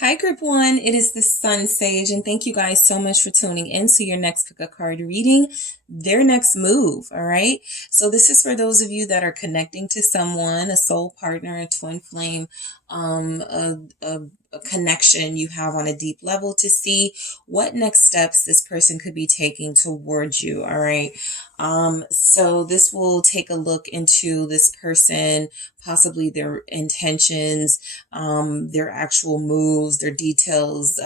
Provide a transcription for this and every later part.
Hi, Group 1. It is the Sun Sage, and thank you guys so much for tuning in to your next pick a card reading, their next move, all right? So this is for those of you that are connecting to someone, a soul partner, a twin flame, a connection you have on a deep level to see what next steps this person could be taking towards you, all right? So this will take a look into this person, possibly their intentions, their actual moves, their details,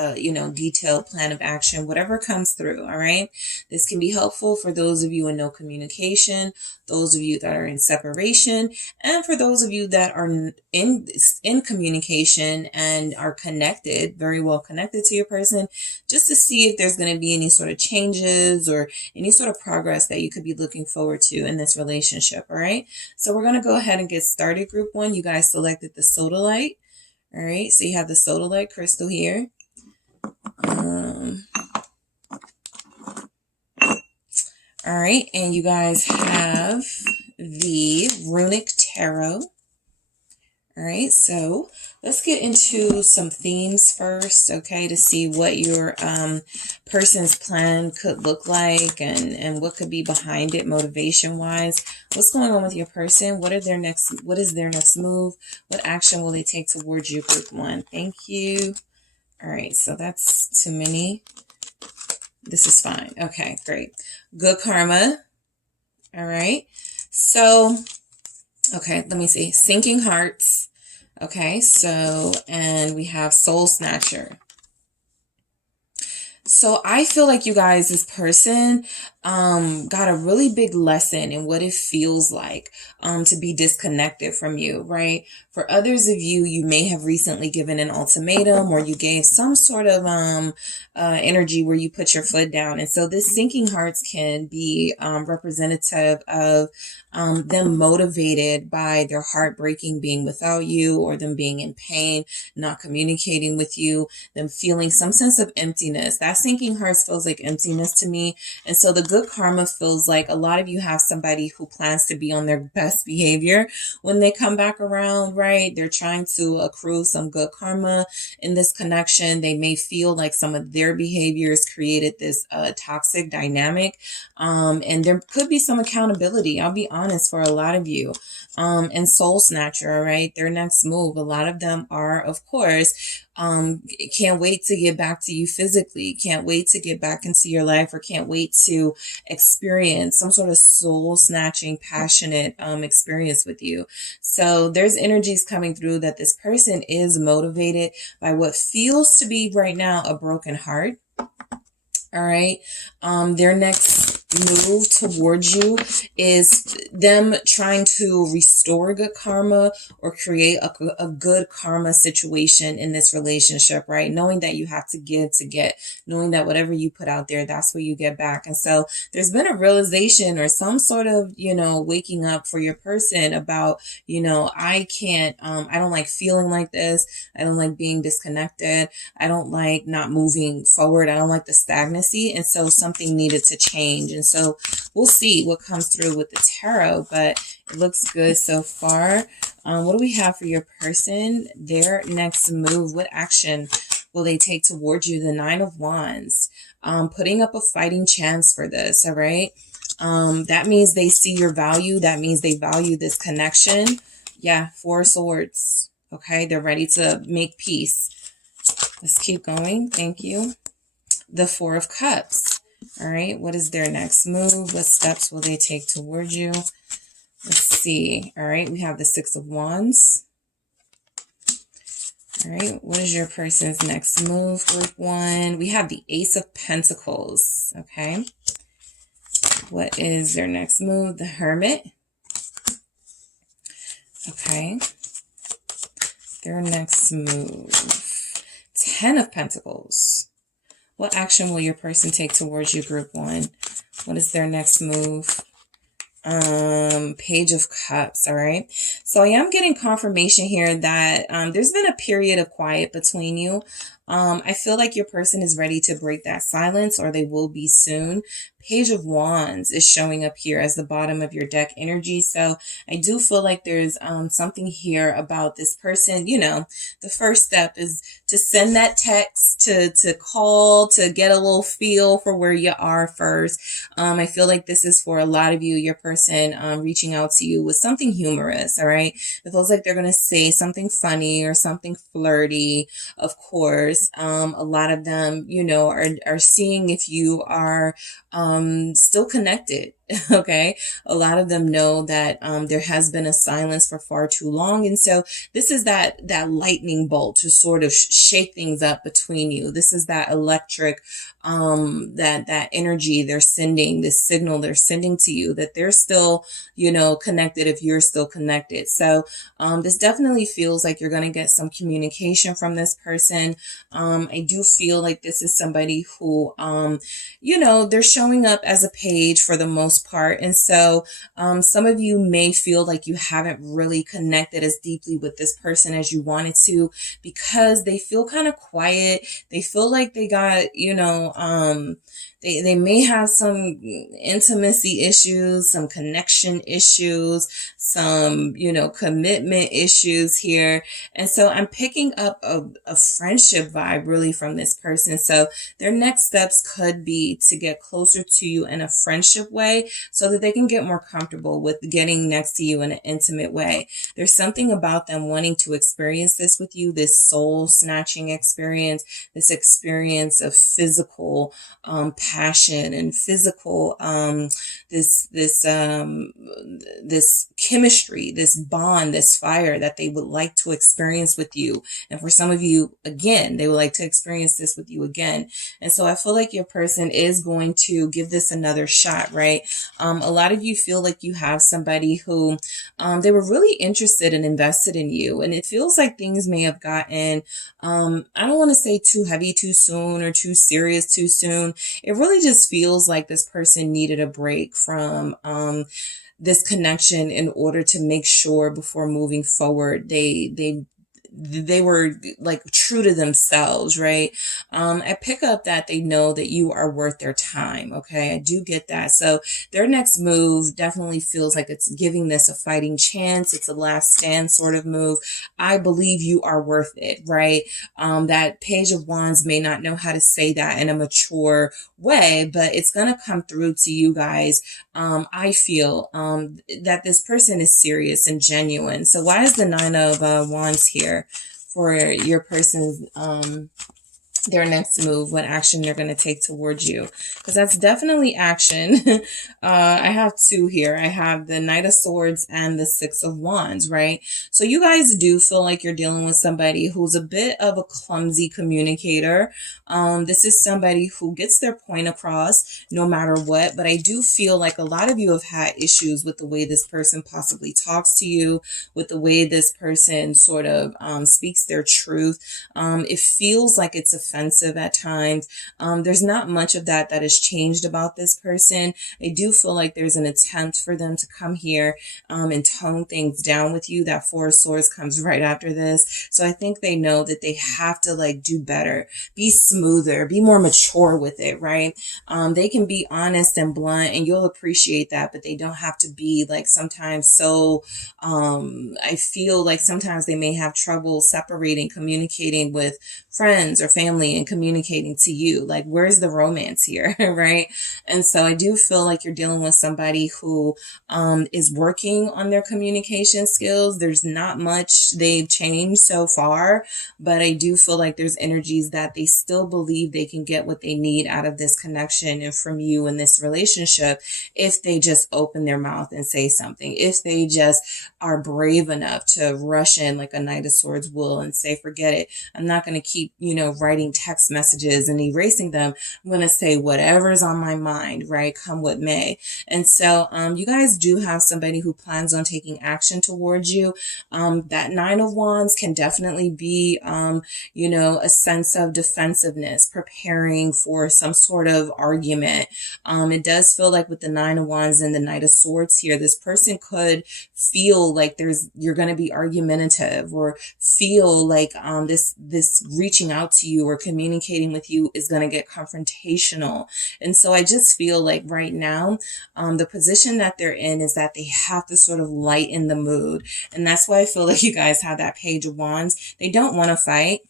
detailed plan of action, whatever comes through. All right. This can be helpful for those of you in no communication, those of you that are in separation, and for those of you that are in communication and are connected, very well connected to your person, just to see if there's going to be any sort of changes or any sort of progress that you could be looking forward to in this relationship. All right. So we're going to go ahead and get started. Group 1, you guys selected the sodalite. All right, so you have the sodalite crystal here. All right, and you guys have the runic tarot. All right, so let's get into some themes first, okay, to see what your person's plan could look like and what could be behind it motivation-wise. What's going on with your person? What is their next move? What action will they take towards you, Group 1? Thank you. All right, so that's too many. This is fine. Okay, great. Good karma. All right, so, okay, let me see. Sinking hearts. Okay, so, and we have soul snatcher. So I feel like you guys, this person got a really big lesson in what it feels like to be disconnected from you, right? For others of you, you may have recently given an ultimatum or you gave some sort of energy where you put your foot down. And so this sinking hearts can be representative of them motivated by their heartbreaking being without you, or them being in pain, not communicating with you, them feeling some sense of emptiness. That sinking hearts feels like emptiness to me. And so the good karma feels like a lot of you have somebody who plans to be on their best behavior when they come back around, right? They're trying to accrue some good karma in this connection. They may feel like some of their behaviors created this toxic dynamic. And there could be some accountability, I'll be honest, for a lot of you. And soul snatcher, all right? Their next move, a lot of them are, of course, can't wait to get back to you physically, can't wait to get back into your life, or can't wait to experience some sort of soul snatching, passionate experience with you. So there's energies coming through that this person is motivated by what feels to be right now a broken heart. All right. Their next move towards you is them trying to restore good karma or create a good karma situation in this relationship, right? Knowing that you have to give to get, knowing that whatever you put out there, that's what you get back. And so there's been a realization or some sort of, waking up for your person about, I don't like feeling like this. I don't like being disconnected. I don't like not moving forward. I don't like the stagnancy. And so something needed to change. And so we'll see what comes through with the tarot, but it looks good so far. What do we have for your person? Their next move, what action will they take towards you? The 9 of Wands, putting up a fighting chance for this. All right. That means they see your value. That means they value this connection. Yeah. 4 swords. Okay. They're ready to make peace. Let's keep going. Thank you. The 4 of Cups. All right. What is their next move? What steps will they take towards you? Let's see. All right. We have the 6 of Wands. All right. What is your person's next move, Group 1? We have the Ace of Pentacles. Okay. What is their next move? The Hermit. Okay. Their next move. 10 of Pentacles. What action will your person take towards you, Group 1? What is their next move? Page of Cups. All right. So I am getting confirmation here that there's been a period of quiet between you. I feel like your person is ready to break that silence, or they will be soon. Page of Wands is showing up here as the bottom of your deck energy. So I do feel like there's something here about this person. You know, the first step is to send that text, to call, to get a little feel for where you are first. I feel like this is for a lot of you, your person reaching out to you with something humorous, all right? It feels like they're going to say something funny or something flirty, of course. A lot of them, you know, are seeing if you are still connected. Okay. A lot of them know that there has been a silence for far too long. And so this is that lightning bolt to sort of shake things up between you. This is that electric, that energy they're sending, this signal they're sending to you that they're still, you know, connected if you're still connected. So this definitely feels like you're going to get some communication from this person. I do feel like this is somebody who, you know, they're showing up as a page for the most part. And so some of you may feel like you haven't really connected as deeply with this person as you wanted to, because they feel kind of quiet. They feel like they got, you know, they may have some intimacy issues, some connection issues, some, you know, commitment issues here. And so I'm picking up a friendship vibe really from this person. So their next steps could be to get closer to you in a friendship way so that they can get more comfortable with getting next to you in an intimate way. There's something about them wanting to experience this with you, this soul snatching experience, this experience of physical passion and physical this chemistry, this bond, this fire that they would like to experience with you. And for some of you, again, they would like to experience this with you again. And so I feel like your person is going to give this another shot, right? A lot of you feel like you have somebody who they were really interested and invested in you, and it feels like things may have gotten I don't want to say too heavy too soon or too serious too soon. It really just feels like this person needed a break from this connection in order to make sure before moving forward they were like true to themselves, right? I pick up that they know that you are worth their time. Okay. I do get that. So their next move definitely feels like it's giving this a fighting chance. It's a last stand sort of move. I believe you are worth it, right? That Page of Wands may not know how to say that in a mature way, but it's going to come through to you guys. I feel that this person is serious and genuine. So why is the Nine of Wands here for your person's their next move, what action they're going to take towards you? Because that's definitely action. I have two here. I have the Knight of Swords and the Six of Wands, right? So you guys do feel like you're dealing with somebody who's a bit of a clumsy communicator. This is somebody who gets their point across no matter what, but I do feel like a lot of you have had issues with the way this person possibly talks to you, with the way this person sort of speaks their truth. It feels like it's offensive at times. There's not much of that has changed about this person. I do feel like there's an attempt for them to come here and tone things down with you. That Four of Swords comes right after this. So I think they know that they have to like do better, be smoother, be more mature with it, right? They can be honest and blunt and you'll appreciate that, but they don't have to be like sometimes so, I feel like sometimes they may have trouble separating, communicating with friends or family and communicating to you. Like, where's the romance here, right? And so I do feel like you're dealing with somebody who is working on their communication skills. There's not much they've changed so far, but I do feel like there's energies that they still believe they can get what they need out of this connection and from you in this relationship if they just open their mouth and say something, if they just are brave enough to rush in like a Knight of Swords will and say, forget it. I'm not going to keep, writing text messages and erasing them. I'm going to say whatever's on my mind, right? Come what may. And so, you guys do have somebody who plans on taking action towards you. That Nine of Wands can definitely be, a sense of defensiveness, preparing for some sort of argument. It does feel like with the Nine of Wands and the Knight of Swords here, this person could feel like you're going to be argumentative, or feel like this reaching out to you or communicating with you is going to get confrontational. And so I just feel like right now, the position that they're in is that they have to sort of lighten the mood. And that's why I feel like you guys have that Page of Wands. They don't want to fight.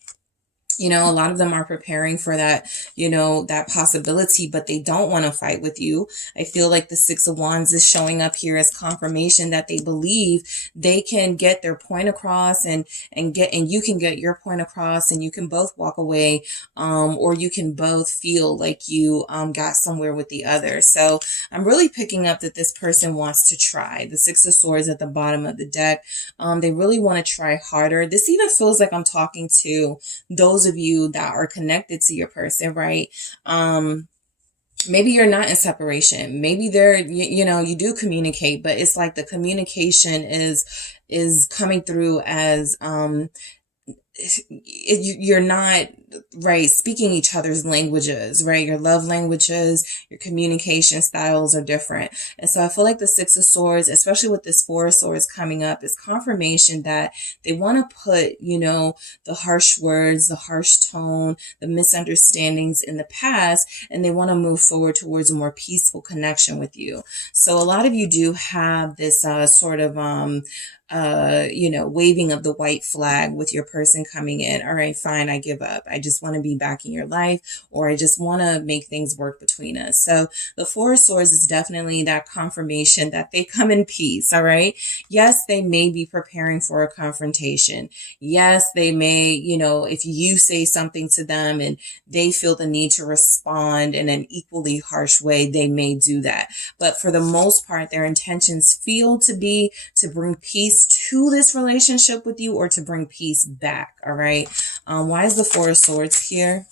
You know, a lot of them are preparing for that, you know, that possibility, but they don't want to fight with you. I feel like the Six of Wands is showing up here as confirmation that they believe they can get their point across and you can get your point across, and you can both walk away, or you can both feel like you got somewhere with the other. So I'm really picking up that this person wants to try. The Six of Swords at the bottom of the deck. They really want to try harder. This even feels like I'm talking to those of you that are connected to your person, right? Maybe you're not in separation. Maybe they're, you know, you do communicate, but it's like the communication is coming through as, you're not right speaking each other's languages, right? Your love languages, your communication styles are different. And so I feel like the Six of Swords, especially with this Four of Swords coming up, is confirmation that they want to put, you know, the harsh words, the harsh tone, the misunderstandings in the past, and they want to move forward towards a more peaceful connection with you. So a lot of you do have this sort of you know, waving of the white flag with your person coming in. All right, fine, I give up. I just want to be back in your life, or I just want to make things work between us. So the Four of Swords is definitely that confirmation that they come in peace. All right. Yes, they may be preparing for a confrontation. Yes, they may, you know, if you say something to them and they feel the need to respond in an equally harsh way, they may do that. But for the most part, their intentions feel to be to bring peace to this relationship with you, or to bring peace back. All right. Why is the Four of Swords here?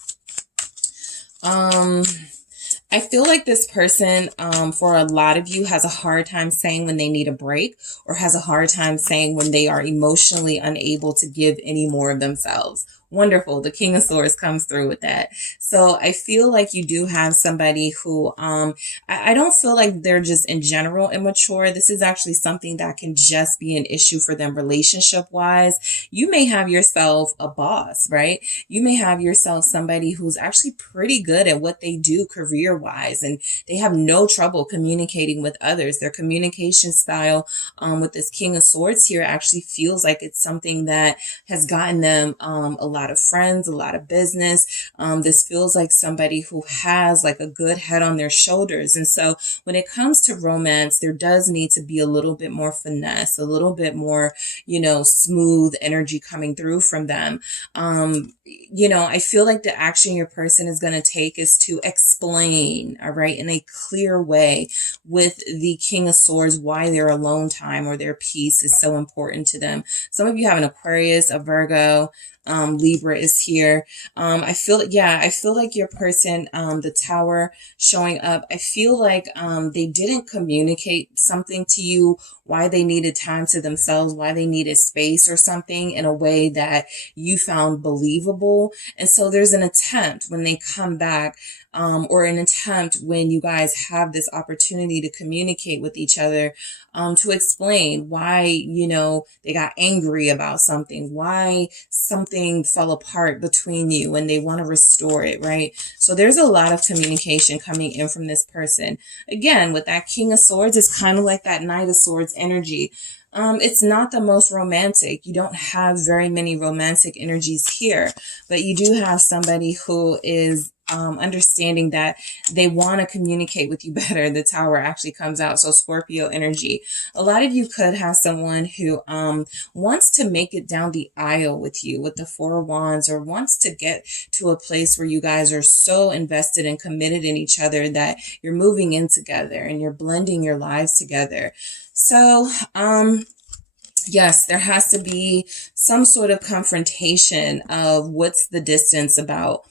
I feel like this person, for a lot of you, has a hard time saying when they need a break, or has a hard time saying when they are emotionally unable to give any more of themselves. Wonderful. The King of Swords comes through with that. So I feel like you do have somebody who, I don't feel like they're just in general immature. This is actually something that can just be an issue for them relationship wise. You may have yourself a boss, right? You may have yourself somebody who's actually pretty good at what they do career wise, and they have no trouble communicating with others. Their communication style, with this King of Swords here, actually feels like it's something that has gotten them, a lot of friends, a lot of business. This feels like somebody who has like a good head on their shoulders. And so when it comes to romance, there does need to be a little bit more finesse, a little bit more, you know, smooth energy coming through from them. You know, I feel like the action your person is going to take is to explain, all right, in a clear way with the King of Swords, why their alone time or their peace is so important to them. Some of you have an Aquarius, a Virgo, Libra is here. I feel like your person, the Tower showing up, I feel like they didn't communicate something to you, why they needed time to themselves, why they needed space or something in a way that you found believable. And so there's an attempt when they come back, or an attempt when you guys have this opportunity to communicate with each other, to explain why, you know, they got angry about something, why something fell apart between you, and they want to restore it, right? So there's a lot of communication coming in from this person. Again, with that King of Swords, it's kind of like that Knight of Swords energy. It's not the most romantic. You don't have very many romantic energies here, but you do have somebody who is understanding that they want to communicate with you better. The Tower actually comes out. So Scorpio energy. A lot of you could have someone who wants to make it down the aisle with you with the Four of Wands, or wants to get to a place where you guys are so invested and committed in each other that you're moving in together and you're blending your lives together. So, yes, there has to be some sort of confrontation of what's the distance about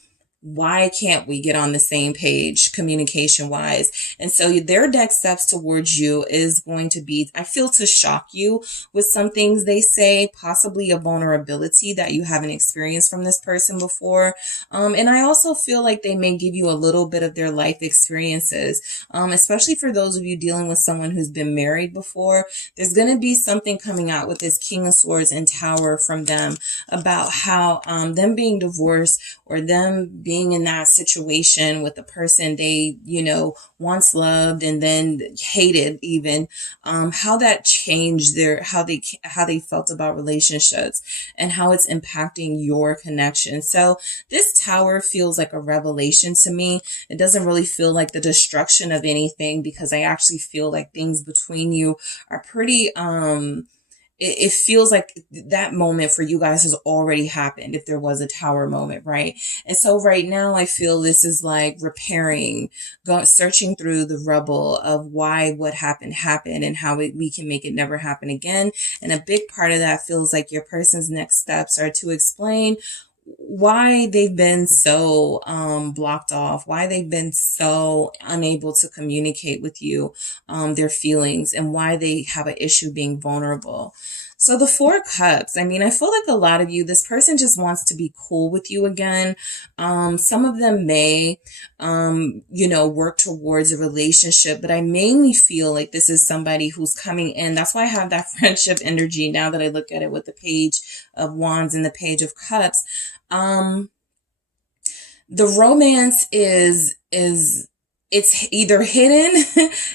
why can't we get on the same page communication wise? And so their next steps towards you is going to be, I feel, to shock you with some things they say, possibly a vulnerability that you haven't experienced from this person before. And I also feel like they may give you a little bit of their life experiences, especially for those of you dealing with someone who's been married before. There's going to be something coming out with this King of Swords and Tower from them about how them being divorced, or them being in that situation with the person they, once loved and then hated even, how that changed how they felt about relationships and how it's impacting your connection. So this Tower feels like a revelation to me. It doesn't really feel like the destruction of anything, because I actually feel like things between you are pretty, it feels like that moment for you guys has already happened, if there was a Tower moment, right? And so right now I feel this is like repairing, searching through the rubble of why what happened and how we can make it never happen again. And a big part of that feels like your person's next steps are to explain why they've been so blocked off, why they've been so unable to communicate with you their feelings, and why they have an issue being vulnerable. So the Four of Cups, I mean, I feel like a lot of you, this person just wants to be cool with you again. Some of them may, work towards a relationship, but I mainly feel like this is somebody who's coming in. That's why I have that friendship energy now that I look at it with the Page of Wands and the Page of Cups. The romance is it's either hidden,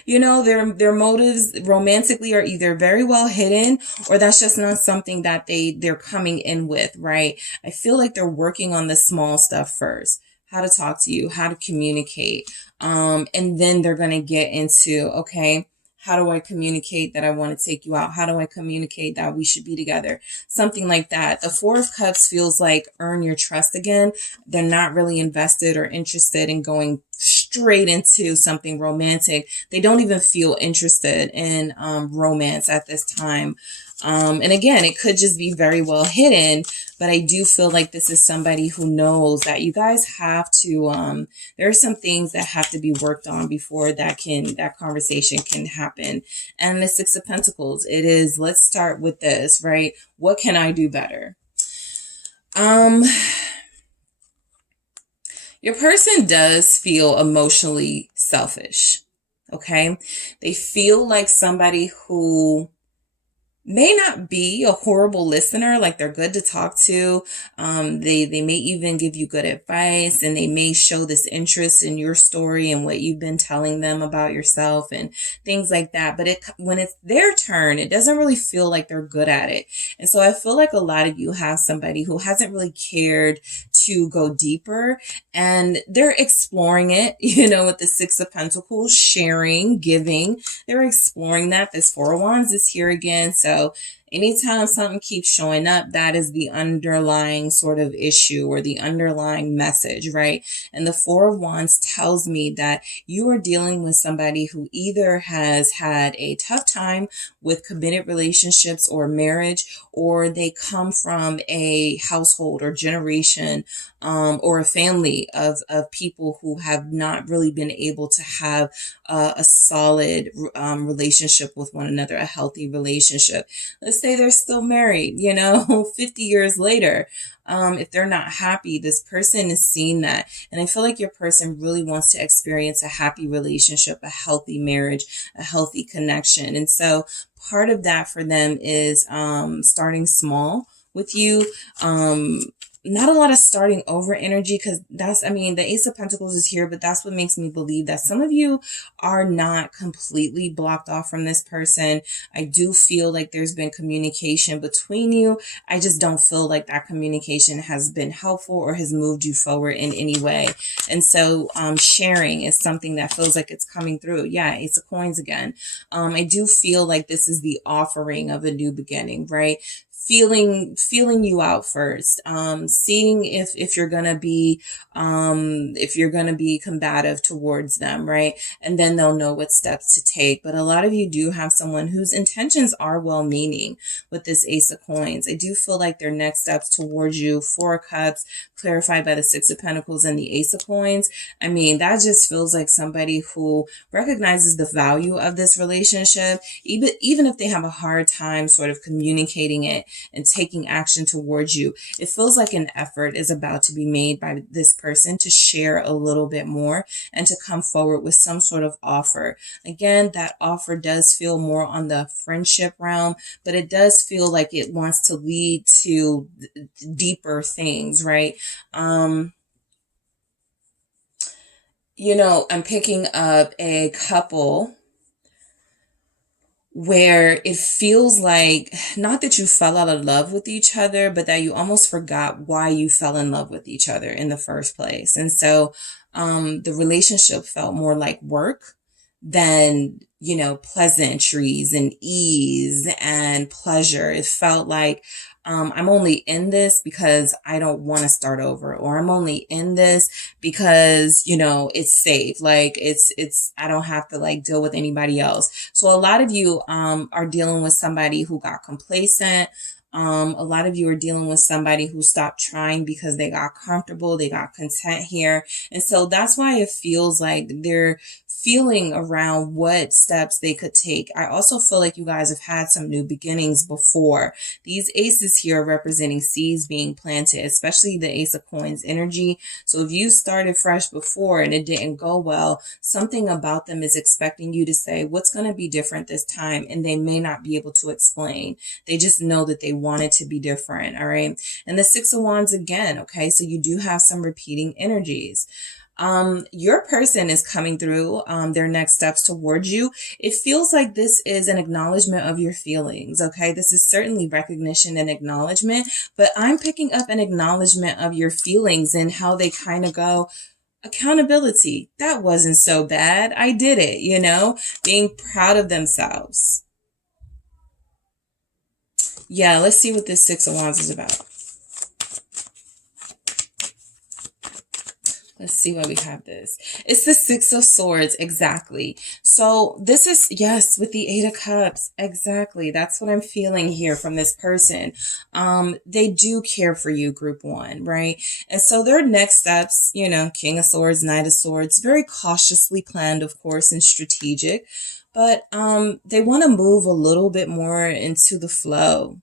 their motives romantically are either very well hidden, or that's just not something that they're coming in with, right? I feel like they're working on the small stuff first, how to talk to you, how to communicate. And then they're going to get into, okay, how do I communicate that I want to take you out? How do I communicate that we should be together? Something like that. The Four of Cups feels like earn your trust again. They're not really invested or interested in going straight into something romantic. They don't even feel interested in romance at this time. And again, it could just be very well hidden, but I do feel like this is somebody who knows that you guys have to, there are some things that have to be worked on before that conversation can happen. And the Six of Pentacles, it is, let's start with this, right? What can I do better? Your person does feel emotionally selfish, okay? They feel like somebody who may not be a horrible listener, like they're good to talk to. They may even give you good advice, and they may show this interest in your story and what you've been telling them about yourself and things like that. But when it's their turn, it doesn't really feel like they're good at it. And so I feel like a lot of you have somebody who hasn't really cared to go deeper, and they're exploring it, with the Six of Pentacles, sharing, giving. They're exploring that. This Four of Wands is here again. So anytime something keeps showing up, that is the underlying sort of issue or the underlying message, right? And the Four of Wands tells me that you are dealing with somebody who either has had a tough time with committed relationships or marriage, or they come from a household or generation or a family of people who have not really been able to have a solid relationship with one another, a healthy relationship. Let's say they're still married, 50 years later. If they're not happy, this person is seeing that. And I feel like your person really wants to experience a happy relationship, a healthy marriage, a healthy connection. And so part of that for them is starting small with you. Not a lot of starting over energy, because the Ace of Pentacles is here, but that's what makes me believe that some of you are not completely blocked off from this person. I do feel like there's been communication between you. I just don't feel like that communication has been helpful or has moved you forward in any way. And so sharing is something that feels like it's coming through. Yeah, Ace of Coins again. I do feel like this is the offering of a new beginning, right? feeling you out first, seeing if you're gonna be combative towards them, right? And then they'll know what steps to take. But a lot of you do have someone whose intentions are well-meaning with this Ace of Coins. I do feel like their next steps towards you, Four of Cups, clarified by the Six of Pentacles and the Ace of Coins. I mean, that just feels like somebody who recognizes the value of this relationship, even if they have a hard time sort of communicating it and taking action towards you. It feels like an effort is about to be made by this person to share a little bit more and to come forward with some sort of offer. Again, that offer does feel more on the friendship realm, but it does feel like it wants to lead to deeper things, right? You know, I'm picking up a couple where it feels like not that you fell out of love with each other, but that you almost forgot why you fell in love with each other in the first place. And so the relationship felt more like work than, you know, pleasantries and ease and pleasure. It felt like I'm only in this because I don't want to start over, or I'm only in this because, you know, it's safe. Like I don't have to like deal with anybody else. So a lot of you are dealing with somebody who got complacent. A lot of you are dealing with somebody who stopped trying because they got comfortable, they got content here. And so that's why it feels like they're feeling around what steps they could take. I also feel like you guys have had some new beginnings before. These aces here are representing seeds being planted, especially the Ace of Coins energy. So if you started fresh before and it didn't go well, something about them is expecting you to say, what's going to be different this time? And they may not be able to explain. They just know that they want it to be different. All right. And the Six of Wands again. Okay. So you do have some repeating energies. Your person is coming through, their next steps towards you. It feels like this is an acknowledgement of your feelings. Okay. This is certainly recognition and acknowledgement, but I'm picking up an acknowledgement of your feelings and how they kind of go, accountability. That wasn't so bad. I did it, you know, being proud of themselves. Yeah. Let's see what this Six of Wands is about. Let's see why we have this. It's the Six of Swords. Exactly. So this is, yes, with the Eight of Cups. Exactly. That's what I'm feeling here from this person. They do care for you, group one, right? And so their next steps, you know, King of Swords, Knight of Swords, very cautiously planned, of course, and strategic, but they want to move a little bit more into the flow.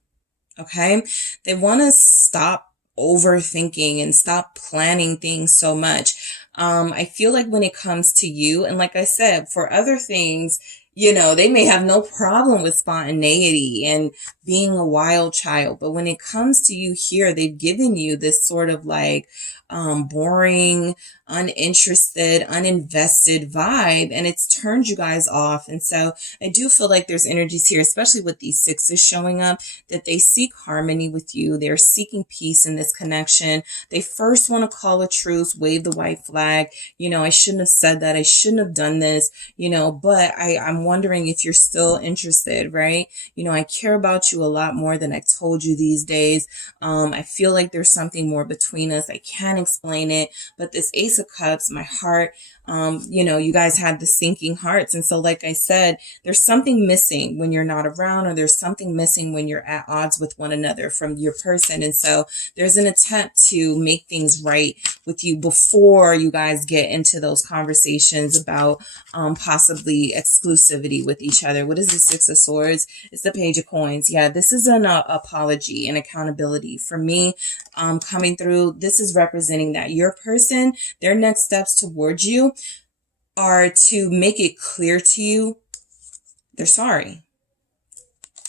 Okay. They want to stop overthinking and stop planning things so much. I feel like when it comes to you, and like I said, for other things, you know, they may have no problem with spontaneity and being a wild child. But when it comes to you here, they've given you this sort of like boring, uninterested, uninvested vibe, and it's turned you guys off. And so I do feel like there's energies here, especially with these sixes showing up, that they seek harmony with you. They're seeking peace in this connection. They first want to call a truce, wave the white flag. You know, I shouldn't have said that. I shouldn't have done this, you know, but I'm wondering if you're still interested, right? You know, I care about you a lot more than I told you these days. I feel like there's something more between us. I can't explain it, but this Ace of Cups, my heart, you know, you guys had the sinking hearts. And so, like I said, there's something missing when you're not around, or there's something missing when you're at odds with one another from your person. And so there's an attempt to make things right with you before you guys get into those conversations about possibly exclusivity with each other. What is the Six of Swords? It's the Page of Coins. Yeah, this is an apology and accountability for me coming through. This is representing that your person, their next steps towards you are to make it clear to you they're sorry.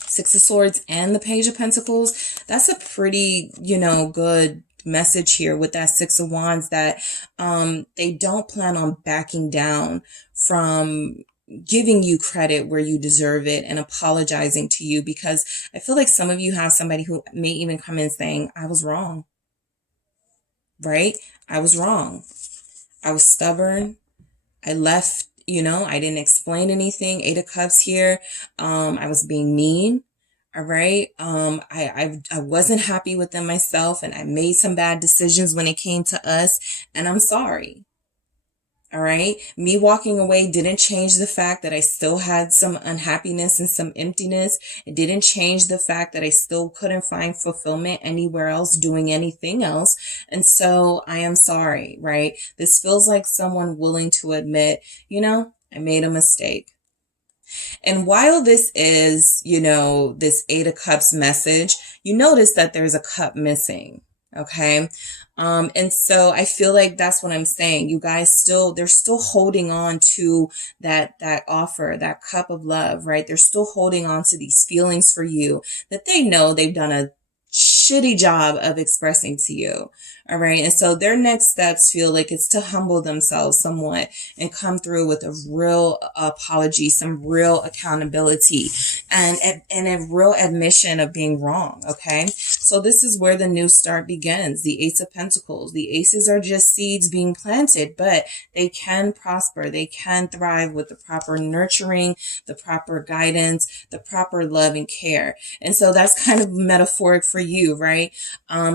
Six of Swords and the Page of Pentacles. That's a pretty, you know, good message here with that Six of Wands, that they don't plan on backing down from giving you credit where you deserve it and apologizing to you, because I feel like some of you have somebody who may even come in saying, I was wrong, right? I was wrong. I was stubborn. I left, you know, I didn't explain anything. Eight of Cups here. I was being mean. All right. I wasn't happy with them myself, and I made some bad decisions when it came to us, and I'm sorry. All right. Me walking away didn't change the fact that I still had some unhappiness and some emptiness. It didn't change the fact that I still couldn't find fulfillment anywhere else doing anything else. And so I am sorry, right? This feels like someone willing to admit, I made a mistake. And while this is, this Eight of Cups message, you notice that there's a cup missing. Okay. And so I feel like that's what I'm saying. You guys they're still holding on to that offer, that cup of love, right? They're still holding on to these feelings for you that they know they've done a shitty job of expressing to you. All right. And so their next steps feel like it's to humble themselves somewhat and come through with a real apology, some real accountability, and a real admission of being wrong. Okay. So this is where the new start begins. The Ace of Pentacles. The aces are just seeds being planted, but they can prosper. They can thrive with the proper nurturing, the proper guidance, the proper love and care. And so that's kind of metaphoric for you, right?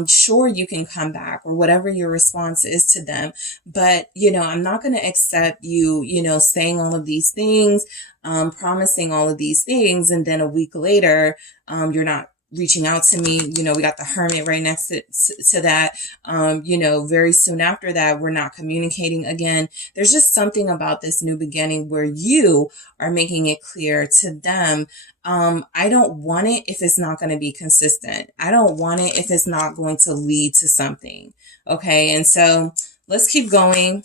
Sure, you can come back or whatever your response is to them. But, I'm not going to accept you, saying all of these things, promising all of these things. And then a week later, you're not reaching out to me. We got the Hermit right next to that. Very soon after that, we're not communicating again. There's just something about this new beginning where you are making it clear to them. I don't want it if it's not going to be consistent. I don't want it if it's not going to lead to something. Okay. And so let's keep going.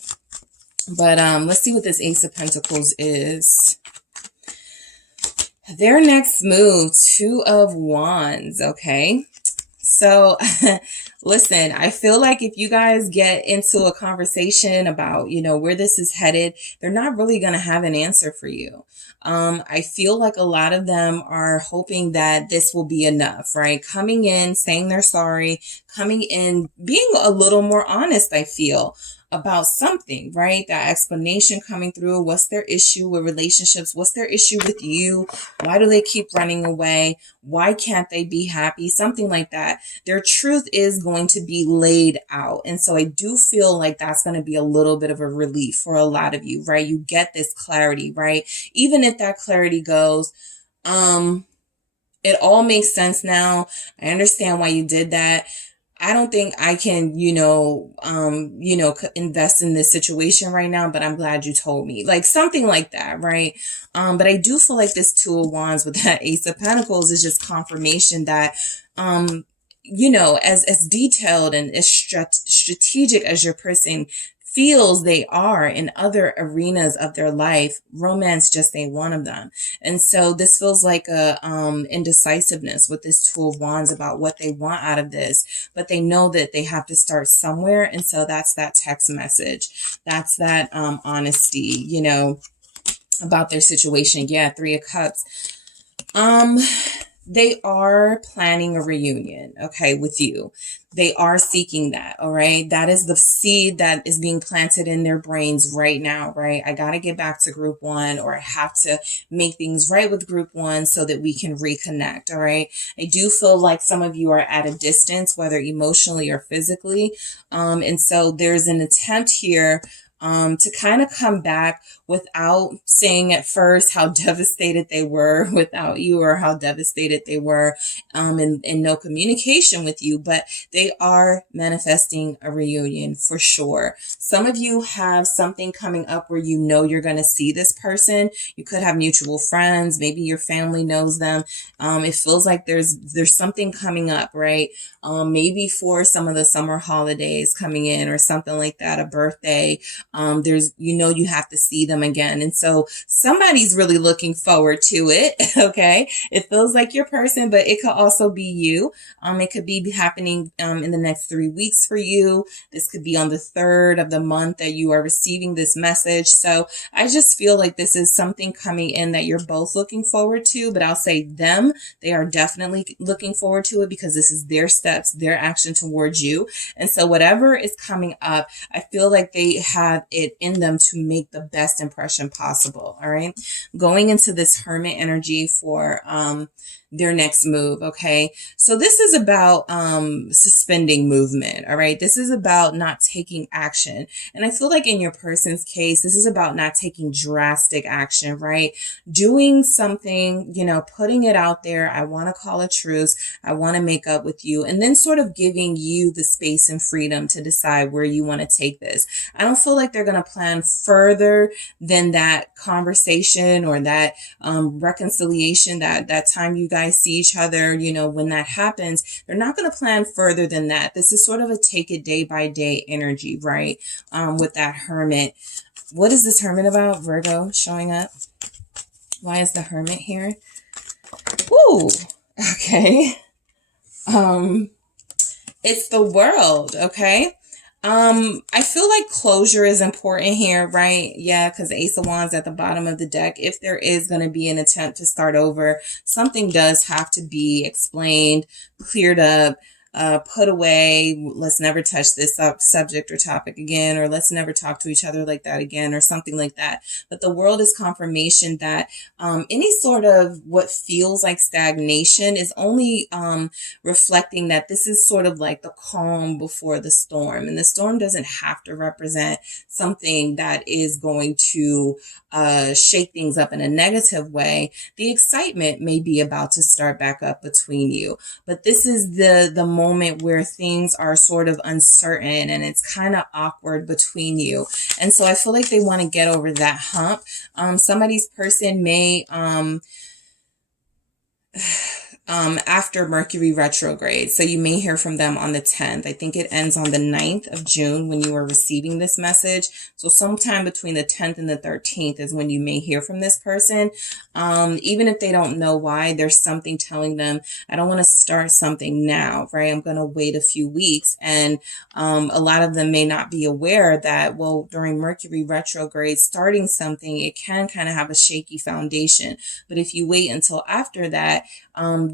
But let's see what this Ace of Pentacles is. Their next move, Two of Wands, okay? So, listen, I feel like if you guys get into a conversation about, where this is headed, they're not really going to have an answer for you. I feel like a lot of them are hoping that this will be enough, right? Coming in, saying they're sorry, coming in, being a little more honest, I feel, about something, right? That explanation coming through. What's their issue with relationships? What's their issue with you? Why do they keep running away? Why can't they be happy? Something like that. Their truth is going to be laid out. And so I do feel like that's going to be a little bit of a relief for a lot of you, right? You get this clarity, right? Even if that clarity goes, it all makes sense now. I understand why you did that. I don't think I can, invest in this situation right now, but I'm glad you told me. Like something like that, right? But I do feel like this Two of Wands with that Ace of Pentacles is just confirmation that, as detailed and as strategic as your person feels they are in other arenas of their life, romance just ain't one of them. And so this feels like a indecisiveness with this Two of Wands about what they want out of this, but they know that they have to start somewhere. And so that's that text message. That's that honesty, about their situation. Yeah, Three of Cups. They are planning a reunion, okay, with you. They are seeking that, all right? That is the seed that is being planted in their brains right now, right? I got to get back to group one, or I have to make things right with group one so that we can reconnect, all right? I do feel like some of you are at a distance, whether emotionally or physically. And so there's an attempt here to kind of come back without saying at first how devastated they were without you, or how devastated they were in no communication with you, but they are manifesting a reunion for sure. Some of you have something coming up where you're going to see this person. You could have mutual friends. Maybe your family knows them. It feels like there's something coming up, right? Maybe for some of the summer holidays coming in or something like that, a birthday. You have to see them again. And so somebody's really looking forward to it. Okay. It feels like your person, but it could also be you. It could be happening in the next 3 weeks for you. This could be on the 3rd of the month that you are receiving this message. So I just feel like this is something coming in that you're both looking forward to, but I'll say them, they are definitely looking forward to it because this is their steps, their action towards you. And so whatever is coming up, I feel like they have it in them to make the best impression possible. All right. Going into this Hermit energy for their next move. Okay. So this is about suspending movement. All right. This is about not taking action. And I feel like in your person's case, this is about not taking drastic action, right? Doing something, you know, putting it out there. I want to call a truce. I want to make up with you. And then sort of giving you the space and freedom to decide where you want to take this. I don't feel like they're going to plan further than that conversation or that reconciliation, that time you guys see each other, you know, when that happens, they're not going to plan further than that. This is sort of a take it day by day energy, right? With that Hermit. What is this Hermit about? Virgo showing up. Why is the Hermit here? Ooh, okay. It's the World, okay? I feel like closure is important here, right? Yeah, because Ace of Wands at the bottom of the deck. If there is going to be an attempt to start over, something does have to be explained, cleared up, put away. Let's never touch this subject or topic again, or let's never talk to each other like that again, or something like that. But the World is confirmation that any sort of what feels like stagnation is only reflecting that this is sort of like the calm before the storm. And the storm doesn't have to represent something that is going to shake things up in a negative way. The excitement may be about to start back up between you, but this is the moment where things are sort of uncertain and it's kind of awkward between you. And so I feel like they want to get over that hump. Somebody's person may after Mercury retrograde. So you may hear from them on the 10th. I think it ends on the 9th of June when you are receiving this message. So sometime between the 10th and the 13th is when you may hear from this person. Even if they don't know why, there's something telling them, I don't want to start something now, right? I'm going to wait a few weeks. And a lot of them may not be aware that, well, during Mercury retrograde, starting something, it can kind of have a shaky foundation. But if you wait until after that,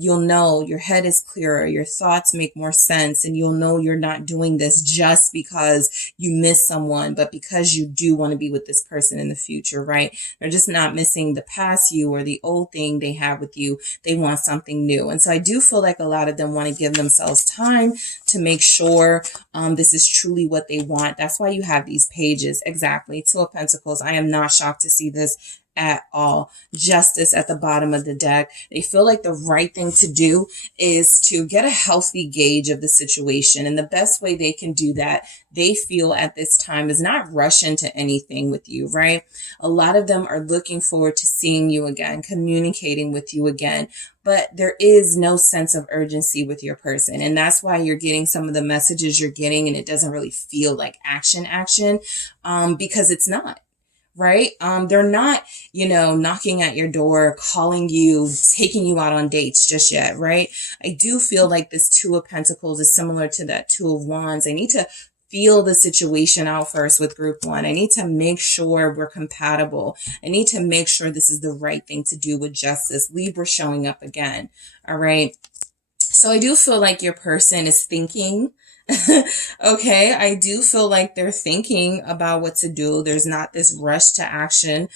you'll know your head is clearer, your thoughts make more sense, and you'll know you're not doing this just because you miss someone, but because you do want to be with this person in the future, right? They're just not missing the past you or the old thing they have with you. They want something new. And so I do feel like a lot of them want to give themselves time to make sure this is truly what they want. That's why you have these pages. Exactly. Two of Pentacles. I am not shocked to see this at all. Justice at the bottom of the deck. They feel like the right thing to do is to get a healthy gauge of the situation. And the best way they can do that, they feel at this time, is not rush into anything with you, right? A lot of them are looking forward to seeing you again, communicating with you again, but there is no sense of urgency with your person. And that's why you're getting some of the messages you're getting and it doesn't really feel like action, because it's not. Right? They're not, you know, knocking at your door, calling you, taking you out on dates just yet, right? I do feel like this Two of Pentacles is similar to that Two of Wands. I need to feel the situation out first with group one. I need to make sure we're compatible. I need to make sure this is the right thing to do with Justice. Libra showing up again. All right. So I do feel like your person is thinking. Okay, I do feel like they're thinking about what to do. There's not this rush to action,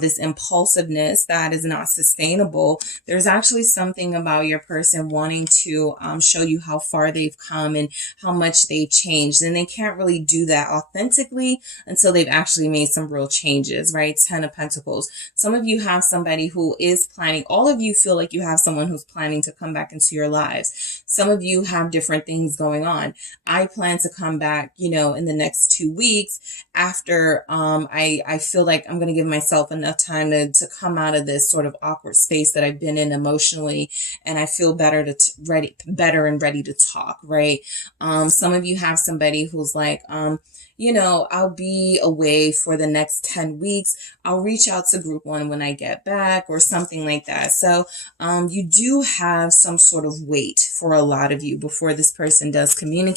this impulsiveness that is not sustainable. There's actually something about your person wanting to show you how far they've come and how much they've changed. And they can't really do that authentically until they've actually made some real changes, right? 10 of Pentacles. Some of you have somebody who is planning. All of you feel like you have someone who's planning to come back into your lives. Some of you have different things going on. I plan to come back, you know, in the next 2 weeks after I feel like I'm going to give myself enough time to come out of this sort of awkward space that I've been in emotionally, and I feel better and ready to talk, right? Some of you have somebody who's like, you know, I'll be away for the next 10 weeks. I'll reach out to group one when I get back or something like that. So you do have some sort of wait for a lot of you before this person does communicate.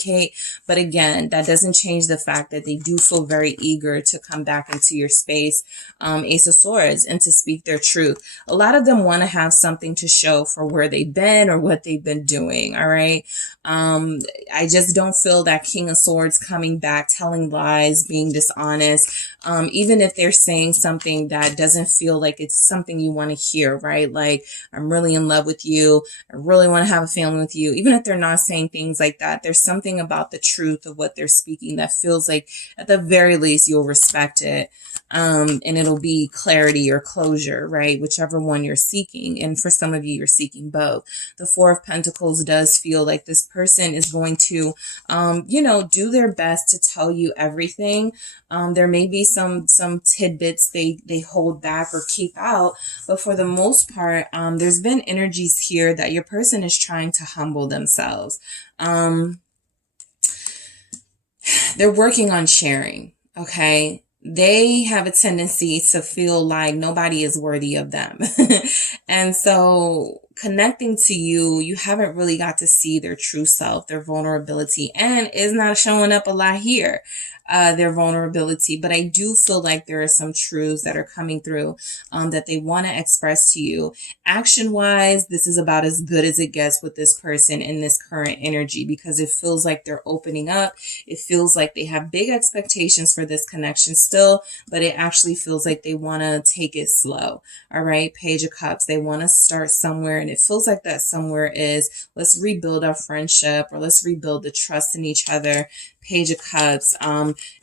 But again, that doesn't change the fact that they do feel very eager to come back into your space, Ace of Swords, and to speak their truth. A lot of them want to have something to show for where they've been or what they've been doing. All right. I just don't feel that King of Swords coming back, telling telling lies, being dishonest, even if they're saying something that doesn't feel like it's something you want to hear, right? Like, I'm really in love with you. I really want to have a family with you. Even if they're not saying things like that, there's something about the truth of what they're speaking that feels like at the very least you'll respect it. And it'll be clarity or closure, right? Whichever one you're seeking. And for some of you, you're seeking both. The Four of Pentacles does feel like this person is going to, you know, do their best to tell you everything. There may be some tidbits they hold back or keep out, but for the most part, there's been energies here that your person is trying to humble themselves. They're working on sharing, okay? They have a tendency to feel like nobody is worthy of them. And so connecting to you, you haven't really got to see their true self, their vulnerability, and is not showing up a lot here, their vulnerability. But I do feel like there are some truths that are coming through that they want to express to you. Action-wise, this is about as good as it gets with this person in this current energy, because it feels like they're opening up. It feels like they have big expectations for this connection still, but it actually feels like they want to take it slow. All right, Page of Cups. They want to start somewhere, and it feels like that somewhere is, let's rebuild our friendship, or let's rebuild the trust in each other. Page of Cups.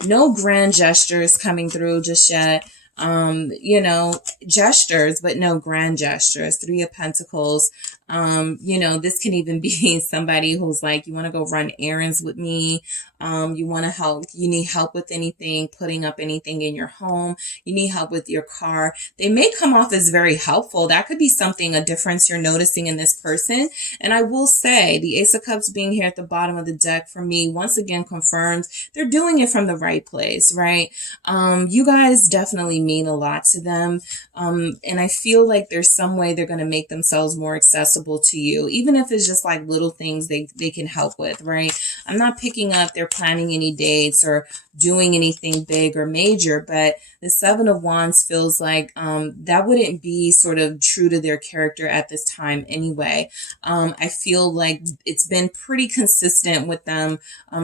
No grand gestures coming through just yet. You know, gestures, but no grand gestures. Three of Pentacles. You know, this can even be somebody who's like, you want to go run errands with me. You want to help, you need help with anything, putting up anything in your home. You need help with your car. They may come off as very helpful. That could be something, a difference you're noticing in this person. And I will say the Ace of Cups being here at the bottom of the deck for me, once again confirms they're doing it from the right place, right? You guys definitely mean a lot to them. And I feel like there's some way they're going to make themselves more accessible to you, even if it's just like little things they can help with, right? I'm not picking up they're planning any dates or doing anything big or major, but the Seven of Wands feels like that wouldn't be sort of true to their character at this time anyway. I feel like it's been pretty consistent with them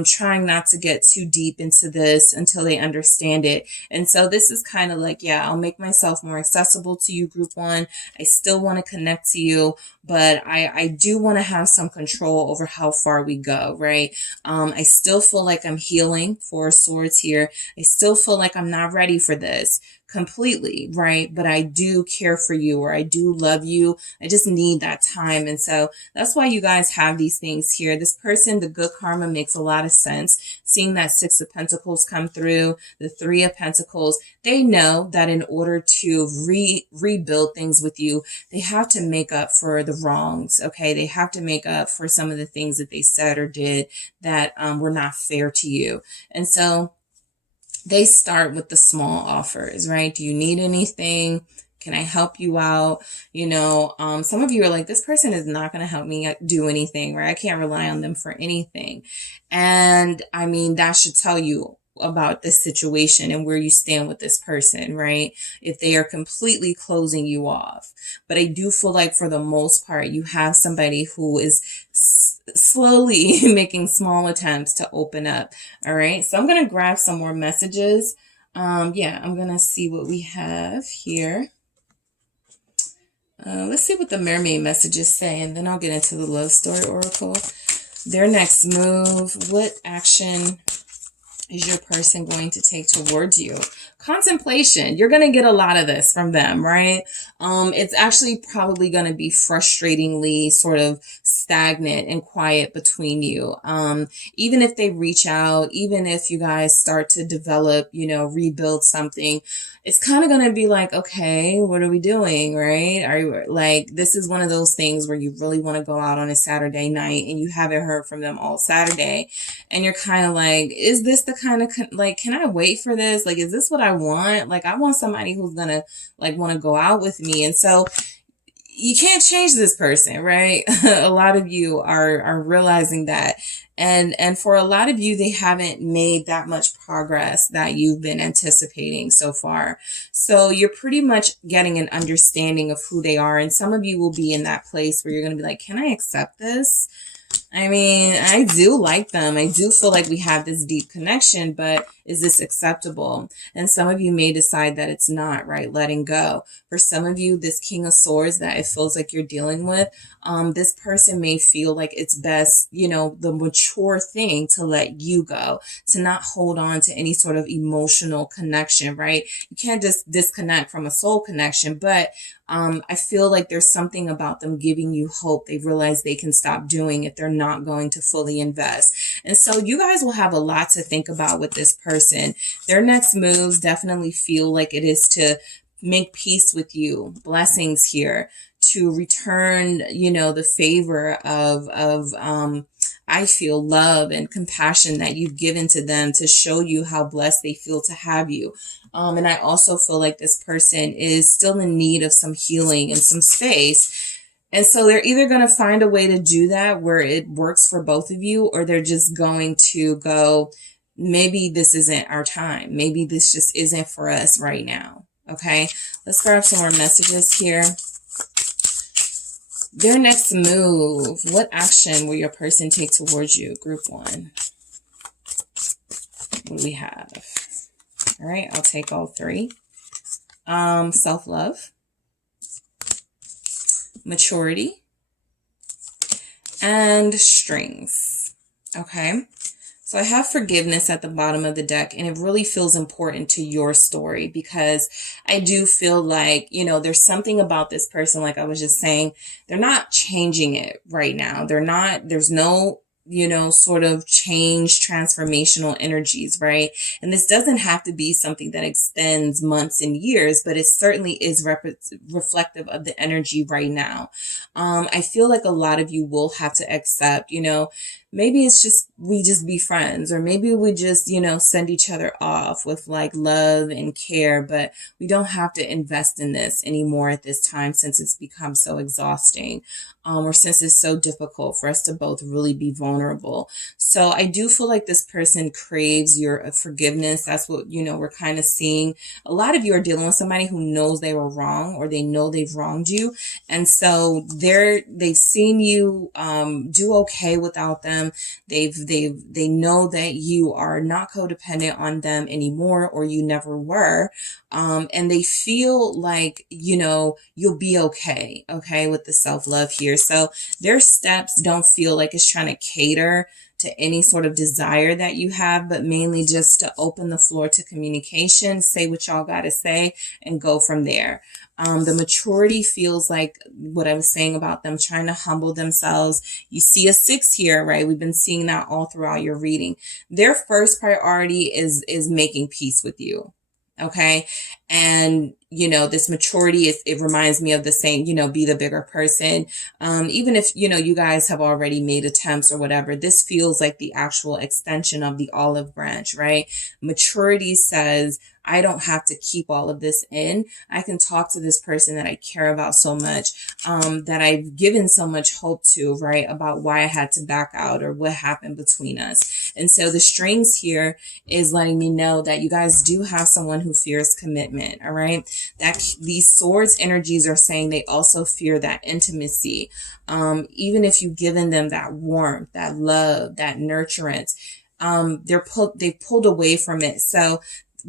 trying not to get too deep into this until they understand it. And so this is kind of like, yeah, I'll make myself more accessible to you, Group 1. I still want to connect to you, but I do want to have some control over how far we go, right? I still feel like I'm healing, Four of Swords here. I still feel like I'm not ready for this completely, right? But I do care for you, or I do love you. I just need that time. And so that's why you guys have these things here. This person, the good karma makes a lot of sense. Seeing that Six of Pentacles come through, the Three of Pentacles, they know that in order to rebuild things with you, they have to make up for the wrongs, okay? They have to make up for some of the things that they said or did that were not fair to you. And so they start with the small offers, right? Do you need anything? Can I help you out? You know, some of you are like, this person is not going to help me do anything, right? I can't rely on them for anything. And I mean, that should tell you about this situation and where you stand with this person, right? If they are completely closing you off. But I do feel like for the most part, you have somebody who is slowly making small attempts to open up. All right. So I'm going to grab some more messages. Yeah, I'm going to see what we have here. Let's see what the mermaid messages say, and then I'll get into the love story oracle. Their next move. What action is your person going to take towards you? Contemplation. You're going to get a lot of this from them, right? It's actually probably going to be frustratingly sort of stagnant and quiet between you. Even if they reach out, even if you guys start to develop, you know, rebuild something, it's kind of going to be like, okay, what are we doing, right? Are you like, this is one of those things where you really want to go out on a Saturday night and you haven't heard from them all Saturday. And you're kind of like, is this the kind of, like, can I wait for this? Like, is this what I want? Like, I want somebody who's going to like want to go out with me. And so you can't change this person, right? A lot of you are realizing that. And for a lot of you, they haven't made that much progress that you've been anticipating so far. So you're pretty much getting an understanding of who they are. And some of you will be in that place where you're going to be like, can I accept this? I mean, I do like them. I do feel like we have this deep connection, but is this acceptable? And some of you may decide that it's not, right? Letting go. For some of you, this King of Swords that it feels like you're dealing with, this person may feel like it's best, you know, the mature thing to let you go, to not hold on to any sort of emotional connection, right? You can't just disconnect from a soul connection, but I feel like there's something about them giving you hope. They realize they can stop doing if they're not going to fully invest. And so you guys will have a lot to think about with this person. Their next moves definitely feel like it is to make peace with you. Blessings here. To return, you know, the favor of I feel love and compassion that you've given to them, to show you how blessed they feel to have you. And I also feel like this person is still in need of some healing and some space. And so they're either going to find a way to do that where it works for both of you, or they're just going to go, maybe this isn't our time. Maybe this just isn't for us right now. Okay, let's grab some more messages here. Their next move. What action will your person take towards you? Group 1. What do we have? All right, I'll take all 3. Self-love, maturity, and strings. Okay. So I have forgiveness at the bottom of the deck, and it really feels important to your story, because I do feel like, you know, there's something about this person, like I was just saying, they're not changing it right now. There's no, you know, sort of change, transformational energies, right? And this doesn't have to be something that extends months and years, but it certainly is reflective of the energy right now. I feel like a lot of you will have to accept, you know, maybe it's just, we just be friends, or maybe we just, you know, send each other off with like love and care, but we don't have to invest in this anymore at this time, since it's become so exhausting, or since it's so difficult for us to both really be vulnerable. So I do feel like this person craves your forgiveness. That's what, you know, we're kind of seeing. A lot of you are dealing with somebody who knows they were wrong, or they know they've wronged you. And so they've seen you do okay without them. They know that you are not codependent on them anymore, or you never were. And they feel like, you know, you'll be okay with the self-love here. So their steps don't feel like it's trying to cater to any sort of desire that you have, but mainly just to open the floor to communication, say what y'all got to say, and go from there. The maturity feels like what I was saying about them trying to humble themselves. You see a 6 here, right? We've been seeing that all throughout your reading. Their first priority is making peace with you. Okay. And, you know, this maturity, it reminds me of the saying, you know, be the bigger person. Even if, you know, you guys have already made attempts or whatever, this feels like the actual extension of the olive branch, right? Maturity says, I don't have to keep all of this in. I can talk to this person that I care about so much, that I've given so much hope to, right? About why I had to back out or what happened between us. And so the strings here is letting me know that you guys do have someone who fears commitment, all right? That these swords energies are saying they also fear that intimacy. Even if you've given them that warmth, that love, that nurturance, they've pulled away from it. So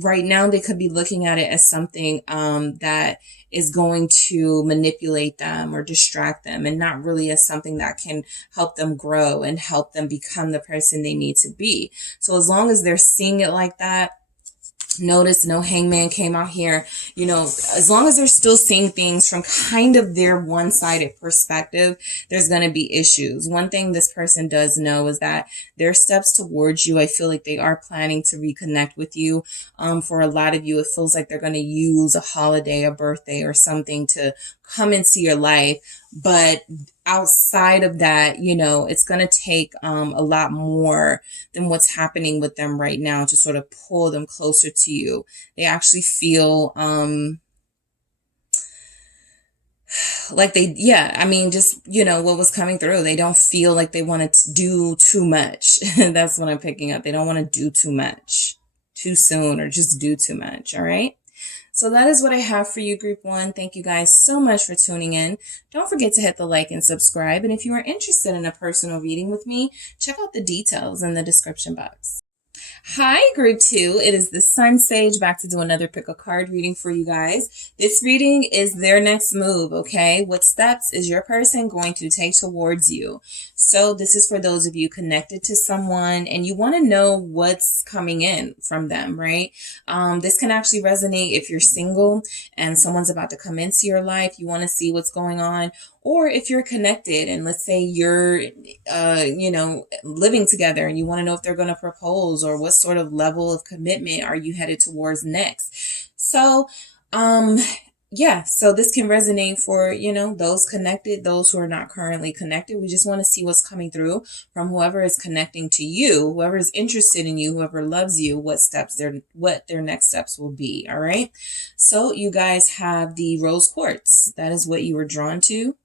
right now they could be looking at it as something that is going to manipulate them or distract them, and not really as something that can help them grow and help them become the person they need to be. So as long as they're seeing it like that, notice no hangman came out here, you know, as long as they're still seeing things from kind of their one-sided perspective, there's going to be issues. One thing this person does know is that their steps towards you, I feel like they are planning to reconnect with you. For a lot of you, it feels like they're going to use a holiday, a birthday, or something to come into your life. But outside of that, you know, it's going to take a lot more than what's happening with them right now to sort of pull them closer to you. They actually feel like just, you know, what was coming through. They don't feel like they want to do too much. That's what I'm picking up. They don't want to do too much too soon, or just do too much. All right. So that is what I have for you, Group 1. Thank you guys so much for tuning in. Don't forget to hit the like and subscribe. And if you are interested in a personal reading with me, check out the details in the description box. Hi, Group 2. It is the SunSage back to do another pick a card reading for you guys. This reading is their next move, okay? What steps is your person going to take towards you? So this is for those of you connected to someone and you want to know what's coming in from them, right? This can actually resonate if you're single and someone's about to come into your life. You want to see what's going on. Or if you're connected and let's say you're, living together and you want to know if they're going to propose or what sort of level of commitment are you headed towards next. So, so this can resonate for, those connected, those who are not currently connected. We just want to see what's coming through from whoever is connecting to you, whoever is interested in you, whoever loves you, what their next steps will be. All right. So you guys have the rose quartz. That is what you were drawn to.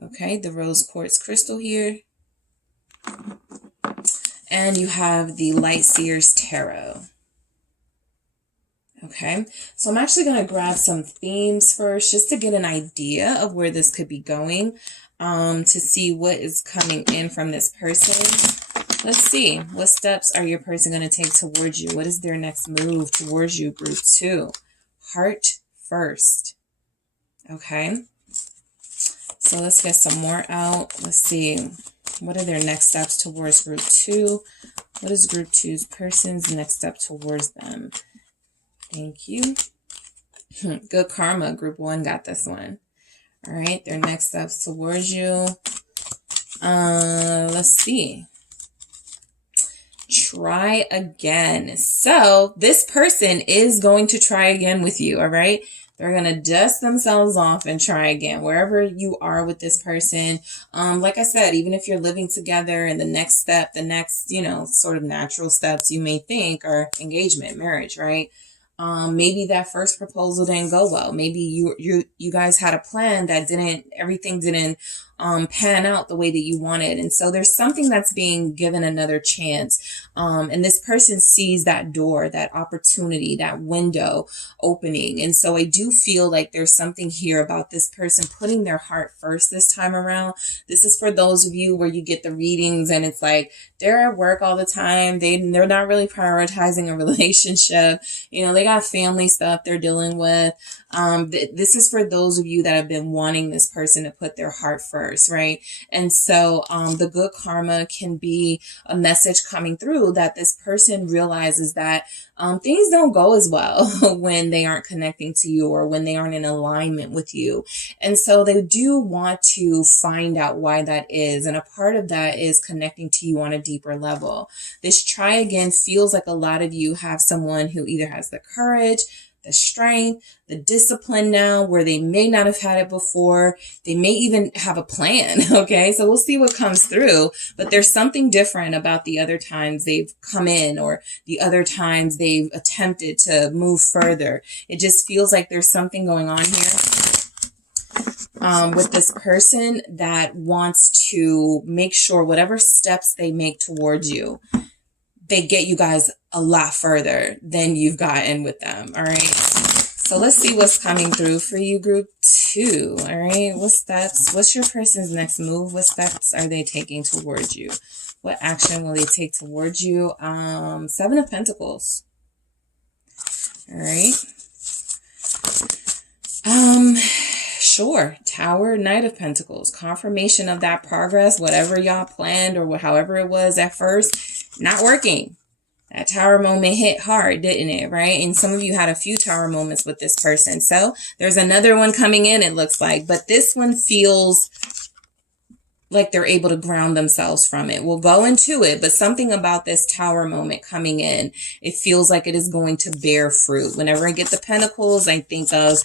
Okay, the rose quartz crystal here. And you have the Light Seers Tarot. Okay, so I'm actually going to grab some themes first just to get an idea of where this could be going, to see what is coming in from this person. Let's see, what steps are your person going to take towards you? What is their next move towards you, Group 2? Heart first. Okay. So let's get some more out. Let's see. What are their next steps towards Group 2? What is Group 2's person's next step towards them? Thank you. Good karma. Group 1 got this one. All right. Their next steps towards you. Let's see. Try again. So this person is going to try again with you. All right. They're going to dust themselves off and try again wherever you are with this person. Like I said, even if you're living together and the next step, the next, sort of natural steps you may think are engagement, marriage, right? Maybe that first proposal didn't go well. Maybe you guys had a plan that everything didn't pan out the way that you wanted. And so there's something that's being given another chance. And this person sees that door, that opportunity, that window opening. And so I do feel like there's something here about this person putting their heart first this time around. This is for those of you where you get the readings and it's like they're at work all the time. They're not really prioritizing a relationship. They got family stuff they're dealing with. This is for those of you that have been wanting this person to put their heart first, right? And so the good karma can be a message coming through that this person realizes that things don't go as well when they aren't connecting to you or when they aren't in alignment with you. And so they do want to find out why that is. And a part of that is connecting to you on a deeper level. This try again feels like a lot of you have someone who either has the courage, the strength, the discipline now where they may not have had it before. They may even have a plan. Okay. So we'll see what comes through, but there's something different about the other times they've come in or the other times they've attempted to move further. It just feels like there's something going on here. With this person that wants to make sure whatever steps they make towards you, they get you guys a lot further than you've gotten with them. All right. So let's see what's coming through for you, Group 2. All right. What's your person's next move? What steps are they taking towards you? What action will they take towards you? 7 of Pentacles. All right. Sure. Tower, Knight of Pentacles. Confirmation of that progress, whatever y'all planned or however it was at first, not working. That tower moment hit hard, didn't it? Right? And some of you had a few tower moments with this person. So there's another one coming in, it looks like. But this one feels like they're able to ground themselves from it. We'll go into it, but something about this tower moment coming in, it feels like it is going to bear fruit. Whenever I get the pentacles, I think of,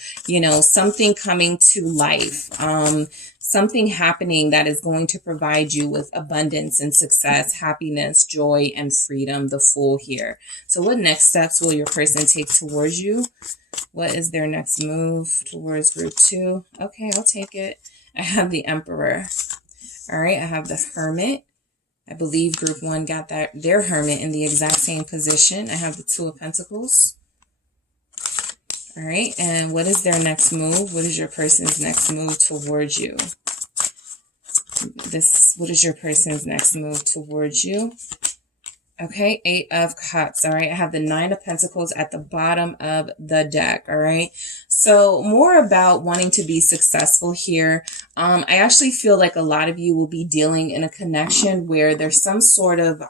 something coming to life, something happening that is going to provide you with abundance and success, happiness, joy, and freedom, the Fool here. So what next steps will your person take towards you? What is their next move towards Group 2? Okay, I'll take it. I have the Emperor. All right, I have the Hermit. I believe Group 1 got their Hermit in the exact same position. I have the 2 of Pentacles. All right, and what is their next move? What is your person's next move towards you? What is your person's next move towards you? Okay, 8 of Cups. All right, I have the 9 of Pentacles at the bottom of the deck. All right, so more about wanting to be successful here. I actually feel like a lot of you will be dealing in a connection where there's some sort of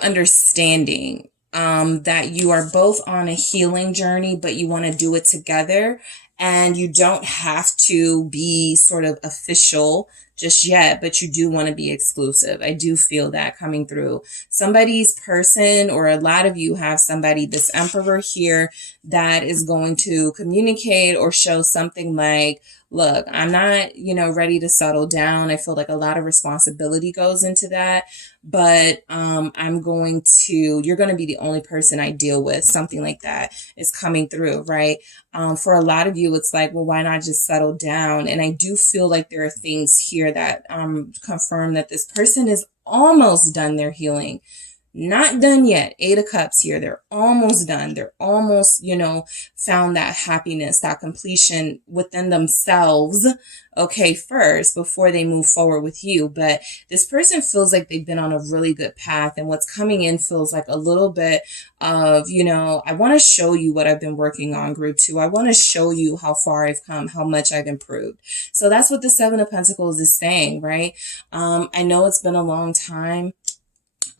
understanding that you are both on a healing journey, but you want to do it together, and you don't have to be sort of official just yet, but you do want to be exclusive. I do feel that coming through. Somebody's person, or a lot of you have somebody, this Emperor here, that is going to communicate or show something like, look, I'm not, ready to settle down. I feel like a lot of responsibility goes into that, but you're going to be the only person I deal with. Something like that is coming through, right? For a lot of you, it's like, well, why not just settle down? And I do feel like there are things here that confirm that this person is almost done their healing. Not done yet. 8 of Cups here. They're almost done. They're almost, found that happiness, that completion within themselves, okay, first, before they move forward with you. But this person feels like they've been on a really good path, and what's coming in feels like a little bit of, I want to show you what I've been working on, group 2. I want to show you how far I've come, how much I've improved. So that's what the 7 of Pentacles is saying, right? I know it's been a long time.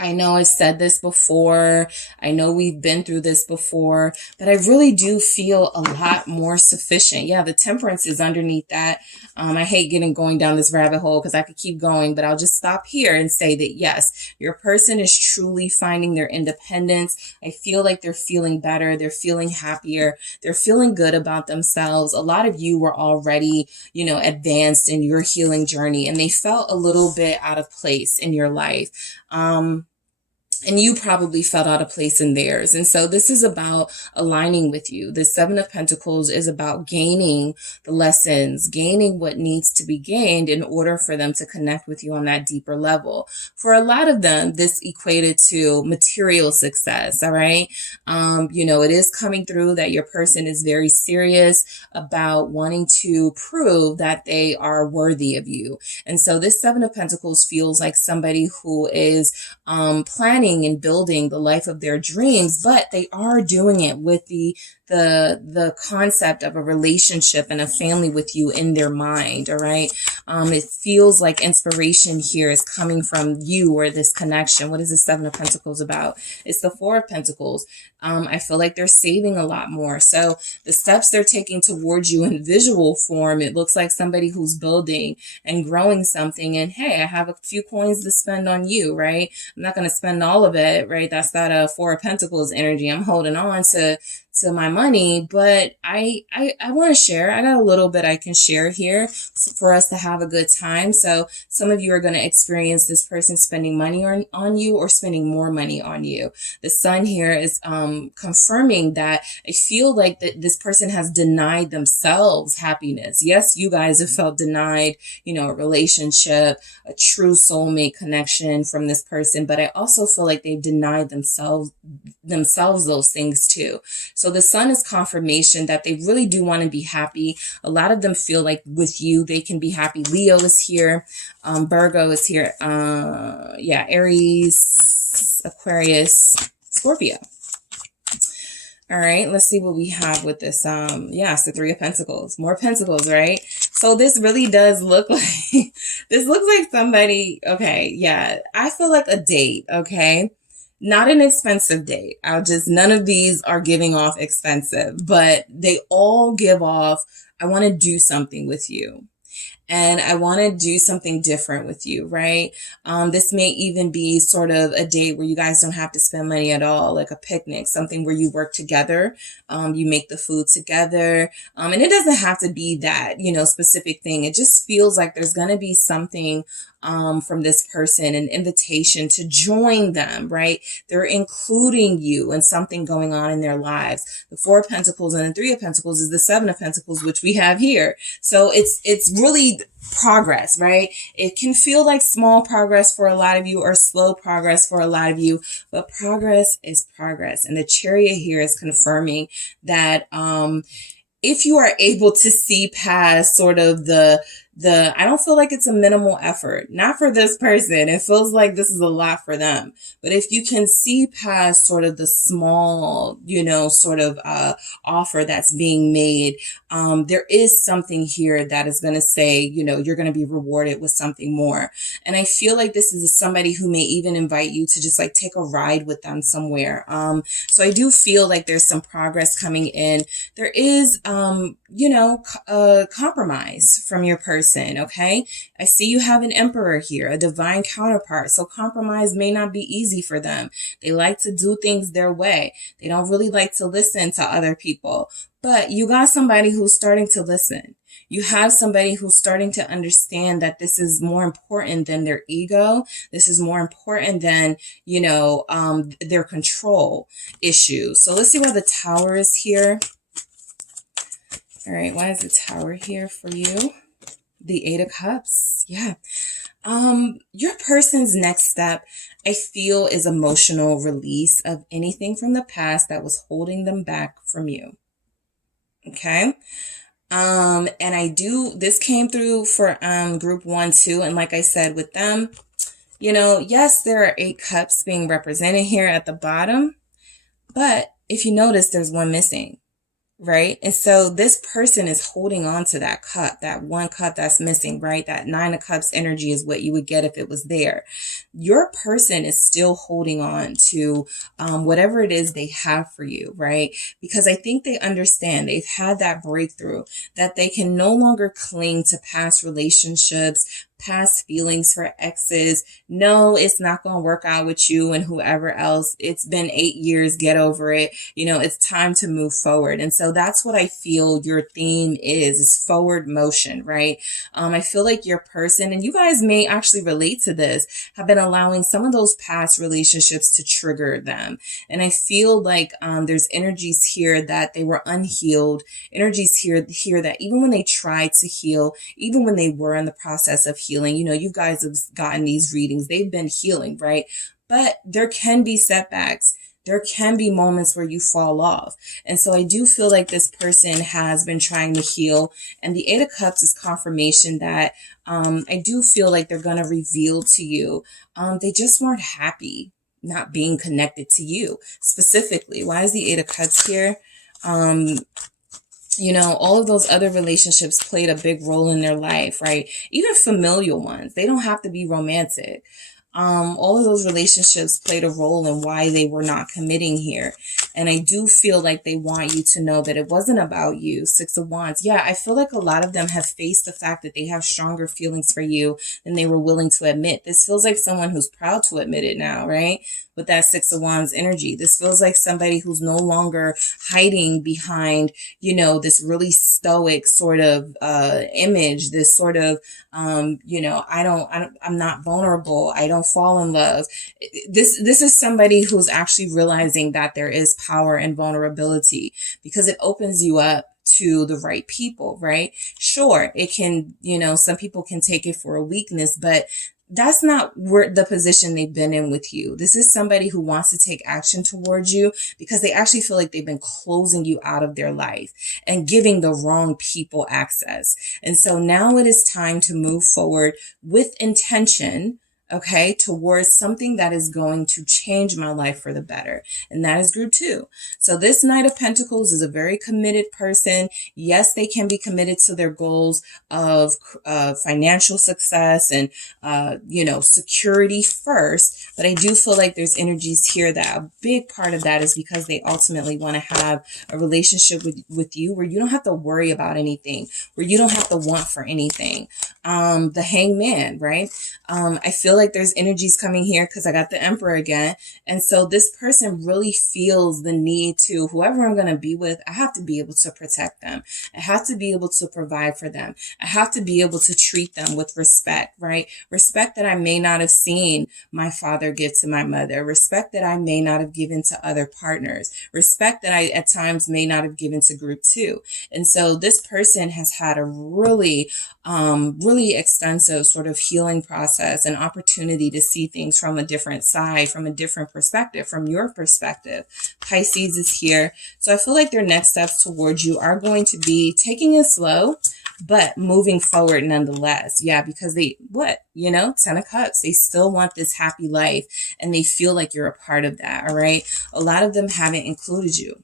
I know I've said this before. I know we've been through this before, but I really do feel a lot more sufficient. Yeah, the Temperance is underneath that. I hate going down this rabbit hole because I could keep going, but I'll just stop here and say that yes, your person is truly finding their independence. I feel like they're feeling better. They're feeling happier. They're feeling good about themselves. A lot of you were already, advanced in your healing journey, and they felt a little bit out of place in your life. And you probably felt out of place in theirs. And so this is about aligning with you. The 7 of Pentacles is about gaining the lessons, gaining what needs to be gained in order for them to connect with you on that deeper level. For a lot of them, this equated to material success. All right. It is coming through that your person is very serious about wanting to prove that they are worthy of you. And so this 7 of Pentacles feels like somebody who is planning and building the life of their dreams, but they are doing it with the concept of a relationship and a family with you in their mind. All right. It feels like inspiration here is coming from you, or this connection. What is the 7 of Pentacles about? It's the 4 of Pentacles. I feel like they're saving a lot more. So the steps they're taking towards you in visual form, it looks like somebody who's building and growing something. And hey, I have a few coins to spend on you, right? I'm not going to spend all of it, right? That's that 4 of Pentacles energy. I'm holding on to my money, but I want to share. I got a little bit I can share here for us to have a good time. So some of you are going to experience this person spending money on you, or spending more money on you. The Sun here is confirming that I feel like that this person has denied themselves happiness. Yes, you guys have felt denied, a relationship, a true soulmate connection from this person, but I also feel like they've denied themselves those things too. So the Sun is confirmation that they really do want to be happy. A lot of them feel like with you, they can be happy. Leo is here. Virgo is here. Aries, Aquarius, Scorpio. All right, let's see what we have with this. It's the 3 of Pentacles. More Pentacles, right? So this really does look like, this looks like somebody, okay, yeah. I feel like a date, okay? Not an expensive date. None of these are giving off expensive, but they all give off, I want to do something with you. And I want to do something different with you, right? This may even be sort of a date where you guys don't have to spend money at all, like a picnic, something where you work together, you make the food together. And it doesn't have to be that, specific thing. It just feels like there's going to be something from this person, an invitation to join them, right? They're including you in something going on in their lives. The Four of Pentacles and the Three of Pentacles is the Seven of Pentacles, which we have here. So it's really progress, right? It can feel like small progress for a lot of you or slow progress for a lot of you, but progress is progress. And the Chariot here is confirming that if you are able to see past sort of I don't feel like it's a minimal effort, not for this person. It feels like this is a lot for them. But if you can see past sort of the small, sort of offer that's being made, there is something here that is going to say, you're going to be rewarded with something more. And I feel like this is somebody who may even invite you to just like take a ride with them somewhere. So I do feel like there's some progress coming in. There is, compromise from your person. Okay. I see you have an Emperor here, a divine counterpart. So compromise may not be easy for them. They like to do things their way. They don't really like to listen to other people, but you got somebody who's starting to listen. You have somebody who's starting to understand that this is more important than their ego. This is more important than, their control issues. So let's see why the Tower is here. All right. Why is the Tower here for you? The Eight of Cups. Yeah. Your person's next step, I feel, is emotional release of anything from the past that was holding them back from you. Okay. And this came through for, group 1, 2. And like I said, with them, yes, there are 8 cups being represented here at the bottom, but if you notice, there's one missing. Right. And so this person is holding on to that cup, that one cup that's missing, right? That 9 of Cups energy is what you would get if it was there. Your person is still holding on to whatever it is they have for you, right? Because I think they understand, they've had that breakthrough, that they can no longer cling to past relationships, past feelings for exes. No, it's not going to work out with you and whoever else. It's been 8 years. Get over it. It's time to move forward. And so that's what I feel your theme is forward motion, right? I feel like your person, and you guys may actually relate to this, have been allowing some of those past relationships to trigger them. And I feel like there's energies here that they were unhealed, energies here that even when they tried to heal, even when they were in the process of healing, you guys have gotten these readings, they've been healing, right? But there can be setbacks. There can be moments where you fall off. And so I do feel like this person has been trying to heal. And the Eight of Cups is confirmation that I do feel like they're going to reveal to you. They just weren't happy not being connected to you specifically. Why is the Eight of Cups here? All of those other relationships played a big role in their life, right? Even familial ones. They don't have to be romantic. All of those relationships played a role in why they were not committing here. And I do feel like they want you to know that it wasn't about you. Six of Wands. Yeah, I feel like a lot of them have faced the fact that they have stronger feelings for you than they were willing to admit. This feels like someone who's proud to admit it now, right? With that Six of Wands energy. This feels like somebody who's no longer hiding behind, this really stoic sort of image, this sort of, I'm not vulnerable. I don't fall in love. This is somebody who's actually realizing that there is power in vulnerability, because it opens you up to the right people, right? Sure, it can, some people can take it for a weakness, but that's not where the position they've been in with you. This is somebody who wants to take action towards you because they actually feel like they've been closing you out of their life and giving the wrong people access. And so now it is time to move forward with intention, okay, towards something that is going to change my life for the better. And that is group 2. So this Knight of Pentacles is a very committed person. Yes, they can be committed to their goals of financial success and, security first. But I do feel like there's energies here that a big part of that is because they ultimately want to have a relationship with you where you don't have to worry about anything, where you don't have to want for anything. The Hangman, right? I feel like like there's energies coming here because I got the Emperor again. And so this person really feels the need to, whoever I'm going to be with, I have to be able to protect them. I have to be able to provide for them. I have to be able to treat them with respect, right? Respect that I may not have seen my father give to my mother. Respect that I may not have given to other partners. Respect that I at times may not have given to group 2. And so this person has had a really extensive sort of healing process and opportunity to see things from a different side, from a different perspective, from your perspective. Pisces is here. So I feel like their next steps towards you are going to be taking it slow, but moving forward nonetheless. Yeah, because they, 10 of Cups, they still want this happy life and they feel like you're a part of that, all right? A lot of them haven't included you.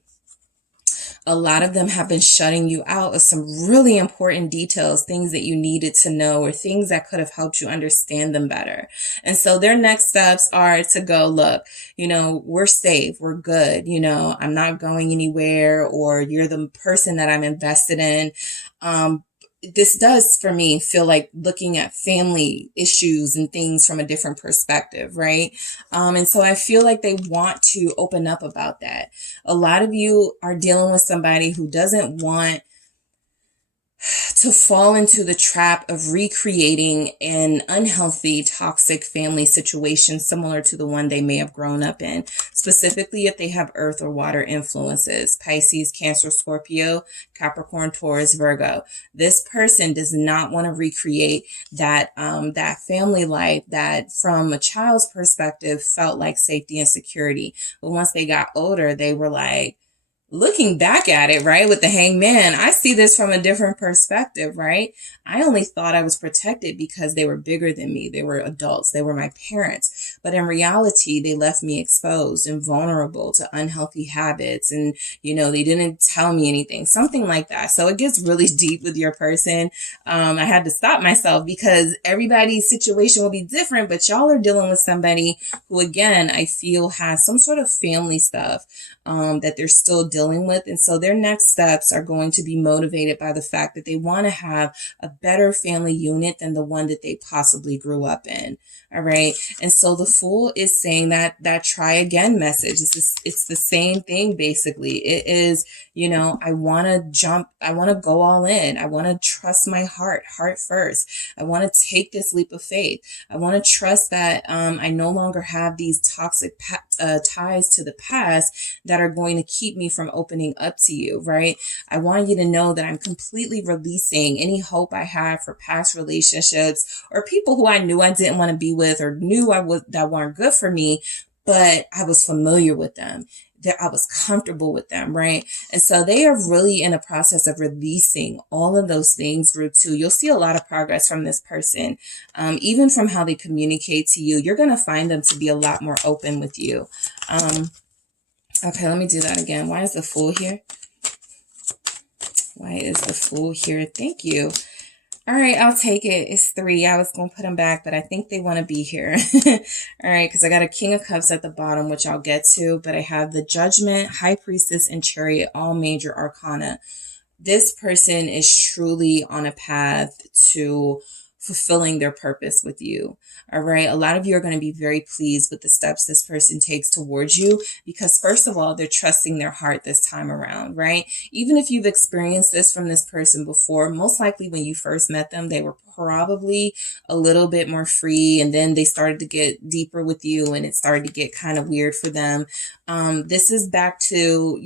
A lot of them have been shutting you out of some really important details, things that you needed to know or things that could have helped you understand them better. And so their next steps are to go, look, we're safe, we're good, I'm not going anywhere, or you're the person that I'm invested in. This does, for me, feel like looking at family issues and things from a different perspective, right? And so I feel like they want to open up about that. A lot of you are dealing with somebody who doesn't want to fall into the trap of recreating an unhealthy, toxic family situation similar to the one they may have grown up in, specifically if they have earth or water influences: Pisces, Cancer, Scorpio, Capricorn, Taurus, Virgo. This person does not want to recreate that family life that from a child's perspective felt like safety and security. But once they got older, they were like, looking back at it, right, with the Hangman, I see this from a different perspective, right? I only thought I was protected because they were bigger than me. They were adults. They were my parents. But in reality, they left me exposed and vulnerable to unhealthy habits. And, they didn't tell me anything, something like that. So it gets really deep with your person. I had to stop myself because everybody's situation will be different, but y'all are dealing with somebody who, again, I feel has some sort of family stuff that they're still dealing with. And so their next steps are going to be motivated by the fact that they want to have a better family unit than the one that they possibly grew up in. All right. And so the Fool is saying that try again message. It's the same thing, basically. It is, I want to go all in. I want to trust my heart first. I want to take this leap of faith. I want to trust that I no longer have these toxic ties to the past that are going to keep me from opening up to you, right? I want you to know that I'm completely releasing any hope I had for past relationships or people who I knew I didn't want to be with or knew that weren't good for me, but I was familiar with them, that I was comfortable with them, right? And so they are really in a process of releasing all of those things. Group 2, you'll see a lot of progress from this person. Even from how they communicate to you, you're going to find them to be a lot more open with you. Okay, let me do that again. Why is the Fool here? Why is the Fool here? Thank you. All right, I'll take it. It's 3. I was going to put them back, but I think they want to be here. All right, because I got a King of Cups at the bottom, which I'll get to, but I have the Judgment, High Priestess, and Chariot, all major arcana. This person is truly on a path to fulfilling their purpose with you. All right. A lot of you are going to be very pleased with the steps this person takes towards you because, first of all, they're trusting their heart this time around, right? Even if you've experienced this from this person before, most likely when you first met them, they were probably a little bit more free, and then they started to get deeper with you and it started to get kind of weird for them. This is back to,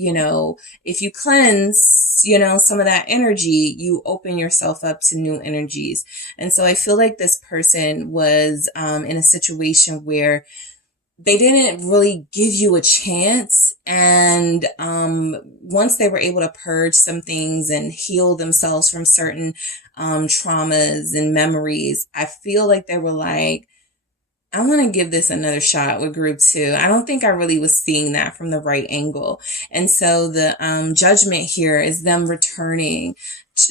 if you cleanse, some of that energy, you open yourself up to new energies. And so I feel like this person was in a situation where they didn't really give you a chance. And once they were able to purge some things and heal themselves from certain traumas and memories, I feel like they were like, I want to give this another shot with group 2. I don't think I really was seeing that from the right angle. And so the Judgment here is them returning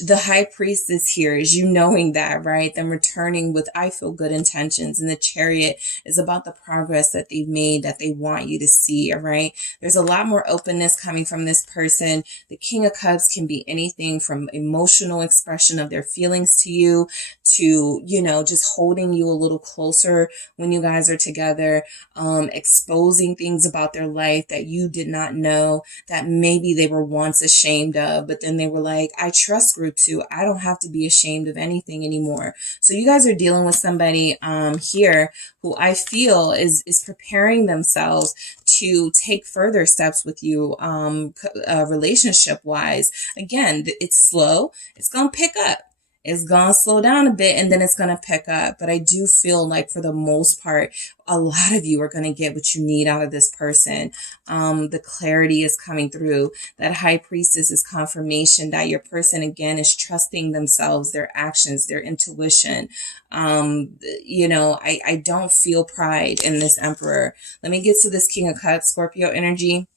The high priestess here is you knowing that, right? Them returning with, I feel, good intentions. And the chariot is about the progress that they've made, that they want you to see, all right? There's a lot more openness coming from this person. The King of Cups can be anything from emotional expression of their feelings to you, to, you know, just holding you a little closer when you guys are together, exposing things about their life that you did not know, that maybe they were once ashamed of, but then they were like, I trust group 2. I don't have to be ashamed of anything anymore. So you guys are dealing with somebody here who I feel is preparing themselves to take further steps with you relationship wise. Again, it's slow. It's going to pick up. It's going to slow down a bit and then it's going to pick up. But I do feel like for the most part, a lot of you are going to get what you need out of this person. The clarity is coming through. That high priestess is confirmation that your person, again, is trusting themselves, their actions, their intuition. You know, I don't feel pride in this emperor. Let me get to this King of Cups, Scorpio energy.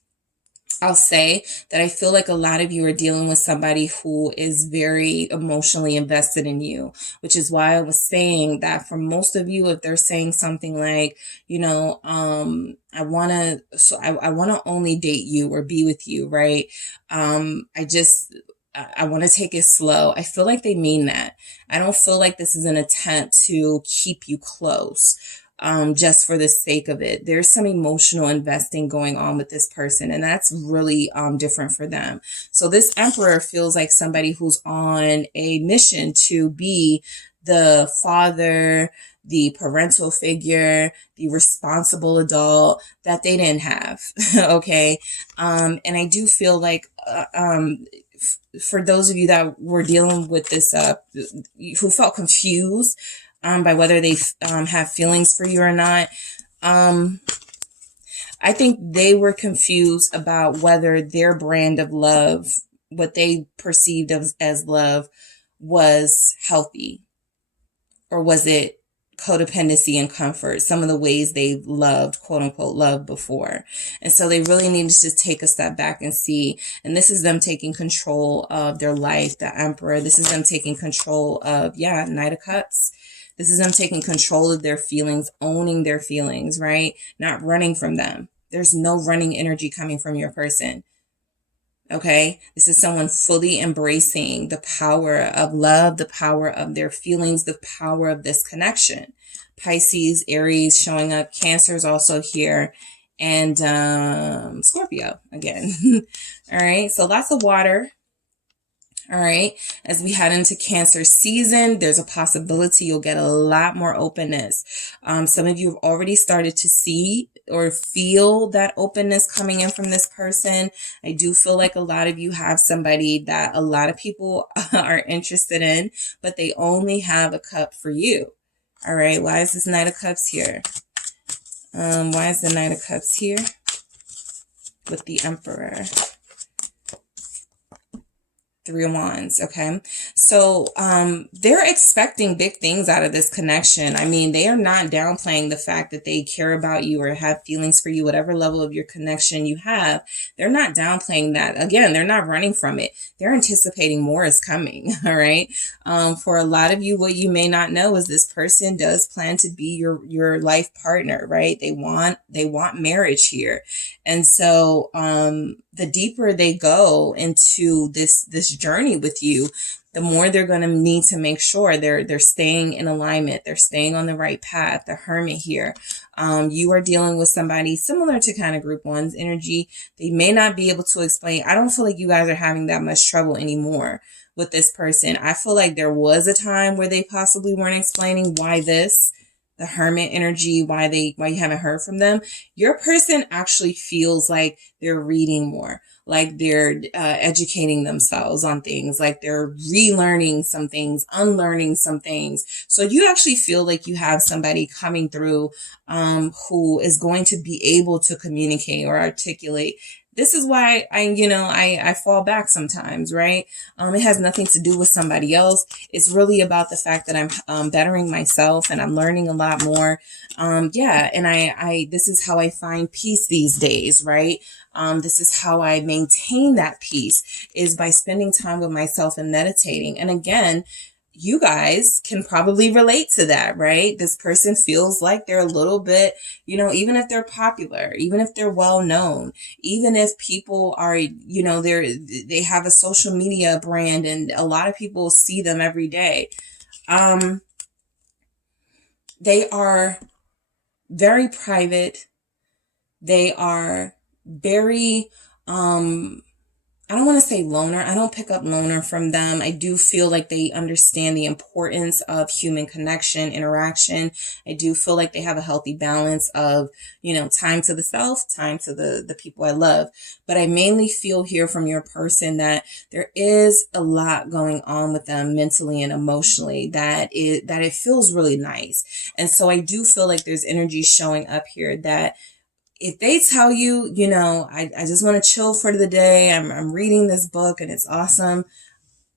I'll say that I feel like a lot of you are dealing with somebody who is very emotionally invested in you, which is why I was saying that for most of you, if they're saying something like, you know, I want to only date you or be with you, right? I want to take it slow. I feel like they mean that. I don't feel like this is an attempt to keep you close. Just for the sake of it. There's some emotional investing going on with this person, and that's really different for them. So this emperor feels like somebody who's on a mission to be the father, the parental figure, the responsible adult that they didn't have. Okay. And I do feel like for those of you that were dealing with this, who felt confused by whether they have feelings for you or not. I think they were confused about whether their brand of love, what they perceived as love, was healthy, or was it codependency and comfort, some of the ways they loved, quote unquote, love before. And so they really need to just take a step back and see. And this is them taking control of their life, the emperor. This is them taking control of, Knight of Cups. This is them taking control of their feelings, owning their feelings, right? Not running from them. There's no running energy coming from your person. Okay? This is someone fully embracing the power of love, the power of their feelings, the power of this connection. Pisces, Aries showing up. Cancer is also here. And Scorpio again. All right? So lots of water. All right. As we head into Cancer season, there's a possibility you'll get a lot more openness. Some of you have already started to see or feel that openness coming in from this person. I do feel like a lot of you have somebody that a lot of people are interested in, but they only have a cup for you. All right. Why is this Knight of Cups here? Why is the Knight of Cups here with the Emperor? Three of Wands. Okay. So, they're expecting big things out of this connection. I mean, they are not downplaying the fact that they care about you or have feelings for you, whatever level of your connection you have. They're not downplaying that. Again, they're not running from it. They're anticipating more is coming. All right. For a lot of you, what you may not know is this person does plan to be your life partner, right? They want marriage here. And so, the deeper they go into this journey with you, the more they're going to need to make sure they're staying in alignment. They're staying on the right path. The Hermit here. You are dealing with somebody similar to kind of group 1's energy. They may not be able to explain. I don't feel like you guys are having that much trouble anymore with this person. I feel like there was a time where they possibly weren't explaining why the Hermit energy, why you haven't heard from them. Your person actually feels like they're reading more, like they're educating themselves on things, like they're relearning some things, unlearning some things. So you actually feel like you have somebody coming through who is going to be able to communicate or articulate This is why I fall back sometimes, right? It has nothing to do with somebody else. It's really about the fact that I'm bettering myself and I'm learning a lot more. Yeah. And this is how I find peace these days, right? This is how I maintain that peace, is by spending time with myself and meditating. And again, you guys can probably relate to that, right? This person feels like they're a little bit, even if they're popular, even if they're well known, even if people are, they have a social media brand and a lot of people see them every day. They are very private. They are very, I don't want to say loner. I don't pick up loner from them. I do feel like they understand the importance of human connection, interaction. I do feel like they have a healthy balance of, time to the self, time to the people I love. But I mainly feel here from your person that there is a lot going on with them mentally and emotionally that it feels really nice. And so I do feel like there's energy showing up here that if they tell you, I just want to chill for the day, I'm reading this book and it's awesome,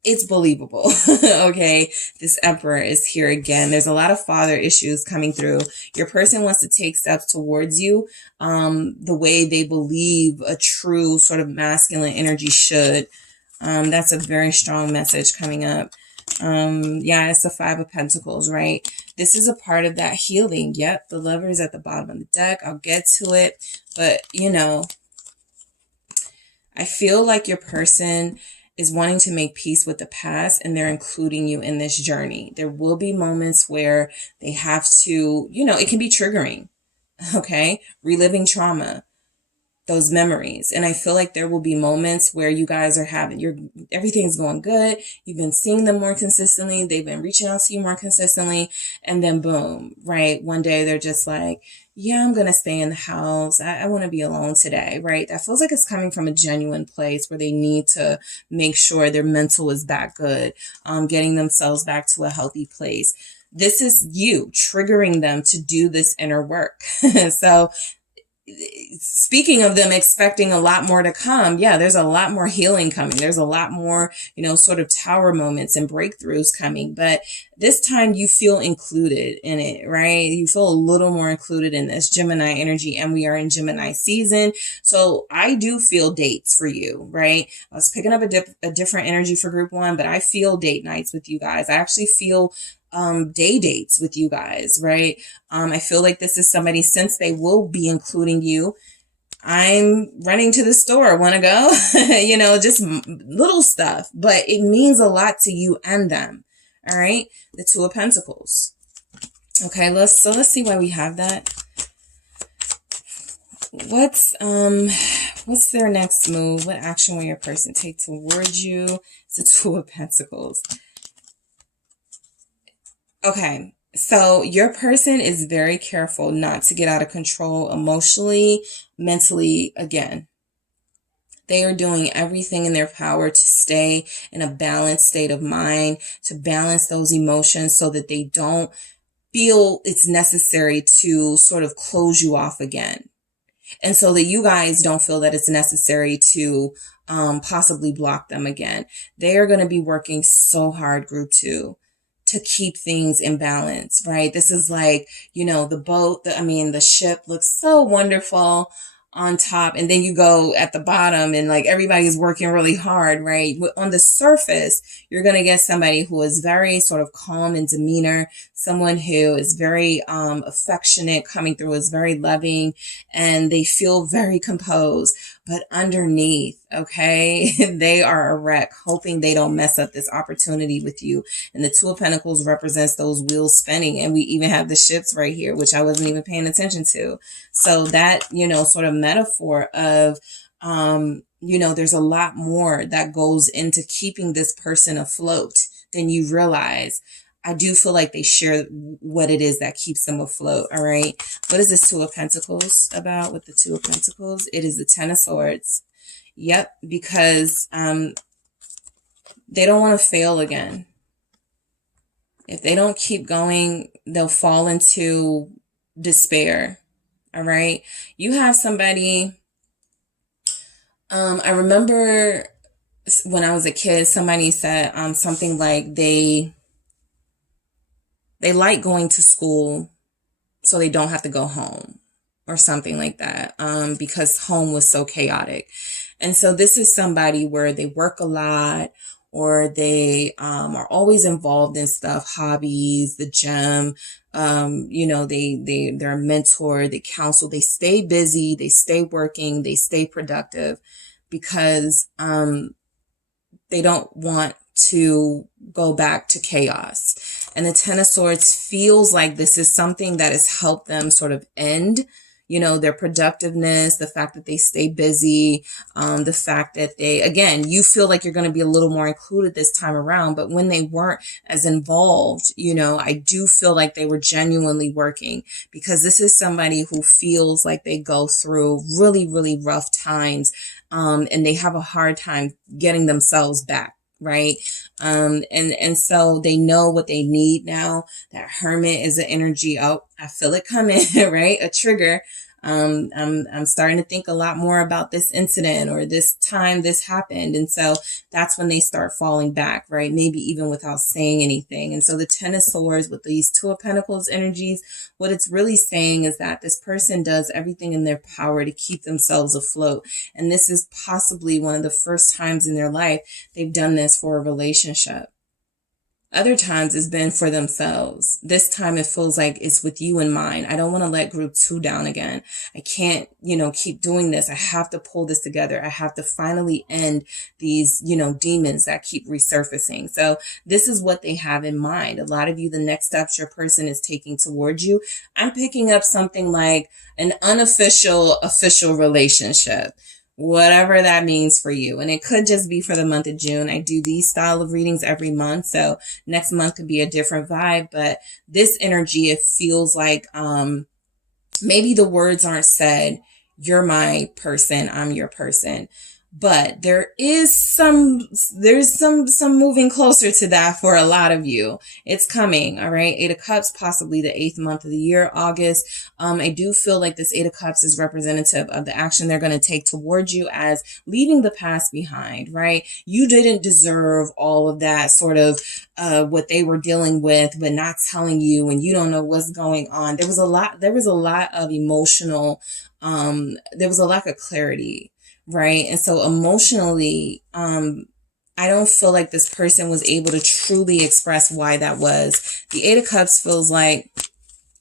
it's believable. Okay. This Emperor is here again. There's a lot of father issues coming through. Your person wants to take steps towards you, the way they believe a true sort of masculine energy should. That's a very strong message coming up. Yeah, it's the Five of Pentacles, right? This is a part of that healing. Yep, the Lover is at the bottom of the deck. I'll get to it. But, I feel like your person is wanting to make peace with the past and they're including you in this journey. There will be moments where they have to, it can be triggering, okay? Reliving trauma, those memories. And I feel like there will be moments where you guys are everything's going good. You've been seeing them more consistently. They've been reaching out to you more consistently. And then boom, right? One day they're just like, yeah, I'm going to stay in the house. I want to be alone today, right? That feels like it's coming from a genuine place where they need to make sure their mental is back good, getting themselves back to a healthy place. This is you triggering them to do this inner work. So speaking of them expecting a lot more to come, yeah, there's a lot more healing coming. There's a lot more, sort of tower moments and breakthroughs coming. But this time you feel included in it, right? You feel a little more included in this Gemini energy, and we are in Gemini season. So I do feel dates for you, right? I was picking up a different energy for group one, but I feel date nights with you guys. I actually feel day dates with you guys, right? I feel like this is somebody, since they will be including you, I'm running to the store, want to go, just little stuff, but it means a lot to you and them. All right. The Two of Pentacles. Okay. Let's see why we have that. What's their next move? What action will your person take towards you? It's the Two of Pentacles. Okay, so your person is very careful not to get out of control emotionally, mentally, again. They are doing everything in their power to stay in a balanced state of mind, to balance those emotions so that they don't feel it's necessary to sort of close you off again. And so that you guys don't feel that it's necessary to possibly block them again. They are going to be working so hard, group two, to keep things in balance, right? This is like, the boat, the ship looks so wonderful on top, and then you go at the bottom and like everybody's working really hard, right? On the surface, you're going to get somebody who is very sort of calm in demeanor, someone who is very affectionate, coming through, is very loving, and they feel very composed. But underneath, okay, they are a wreck, hoping they don't mess up this opportunity with you. And the Two of Pentacles represents those wheels spinning. And we even have the ships right here, which I wasn't even paying attention to. So that, sort of metaphor of, there's a lot more that goes into keeping this person afloat than you realize. I do feel like they share what it is that keeps them afloat. All right. What is this Two of Pentacles about with the Two of Pentacles? It is the Ten of Swords. Yep. Because they don't want to fail again. If they don't keep going, they'll fall into despair. All right. You have somebody I remember when I was a kid, somebody said something like they like going to school so they don't have to go home or something like that, because home was so chaotic. And so this is somebody where they work a lot, or they are always involved in stuff, hobbies, the gym, they're a mentor, they counsel, they stay busy, they stay working, they stay productive because they don't want to go back to chaos. And the Ten of Swords feels like this is something that has helped them sort of end, their productiveness, the fact that they stay busy, the fact that again, you feel like you're going to be a little more included this time around, but when they weren't as involved, I do feel like they were genuinely working, because this is somebody who feels like they go through really, really rough times, and they have a hard time getting themselves back. Right. And so they know what they need now. That Hermit is an energy. Oh, I feel it coming, right? A trigger. I'm starting to think a lot more about this incident or this time this happened. And so that's when they start falling back, right? Maybe even without saying anything. And so the Ten of Swords with these Two of Pentacles energies, what it's really saying is that this person does everything in their power to keep themselves afloat. And this is possibly one of the first times in their life they've done this for a relationship. Other times it's been for themselves. This time it feels like it's with you in mind. I don't want to let group 2 down again. I can't, keep doing this. I have to pull this together. I have to finally end these, demons that keep resurfacing. So this is what they have in mind. A lot of you, the next steps your person is taking towards you. I'm picking up something like an unofficial, official relationship, whatever that means for you. And it could just be for the month of June. I do these style of readings every month, so next month could be a different vibe. But this energy, it feels like maybe the words aren't said, you're my person, I'm your person, but there's some moving closer to that for a lot of you. It's coming. All right. 8 of Cups, possibly the 8th month of the year, August. I do feel like this 8 of Cups is representative of the action they're going to take towards you as leaving the past behind, right? You didn't deserve all of that sort of, what they were dealing with, but not telling you, and you don't know what's going on. There was a lot of emotional, there was a lack of clarity. Right. And so emotionally, I don't feel like this person was able to truly express why that was. The 8 of Cups feels like,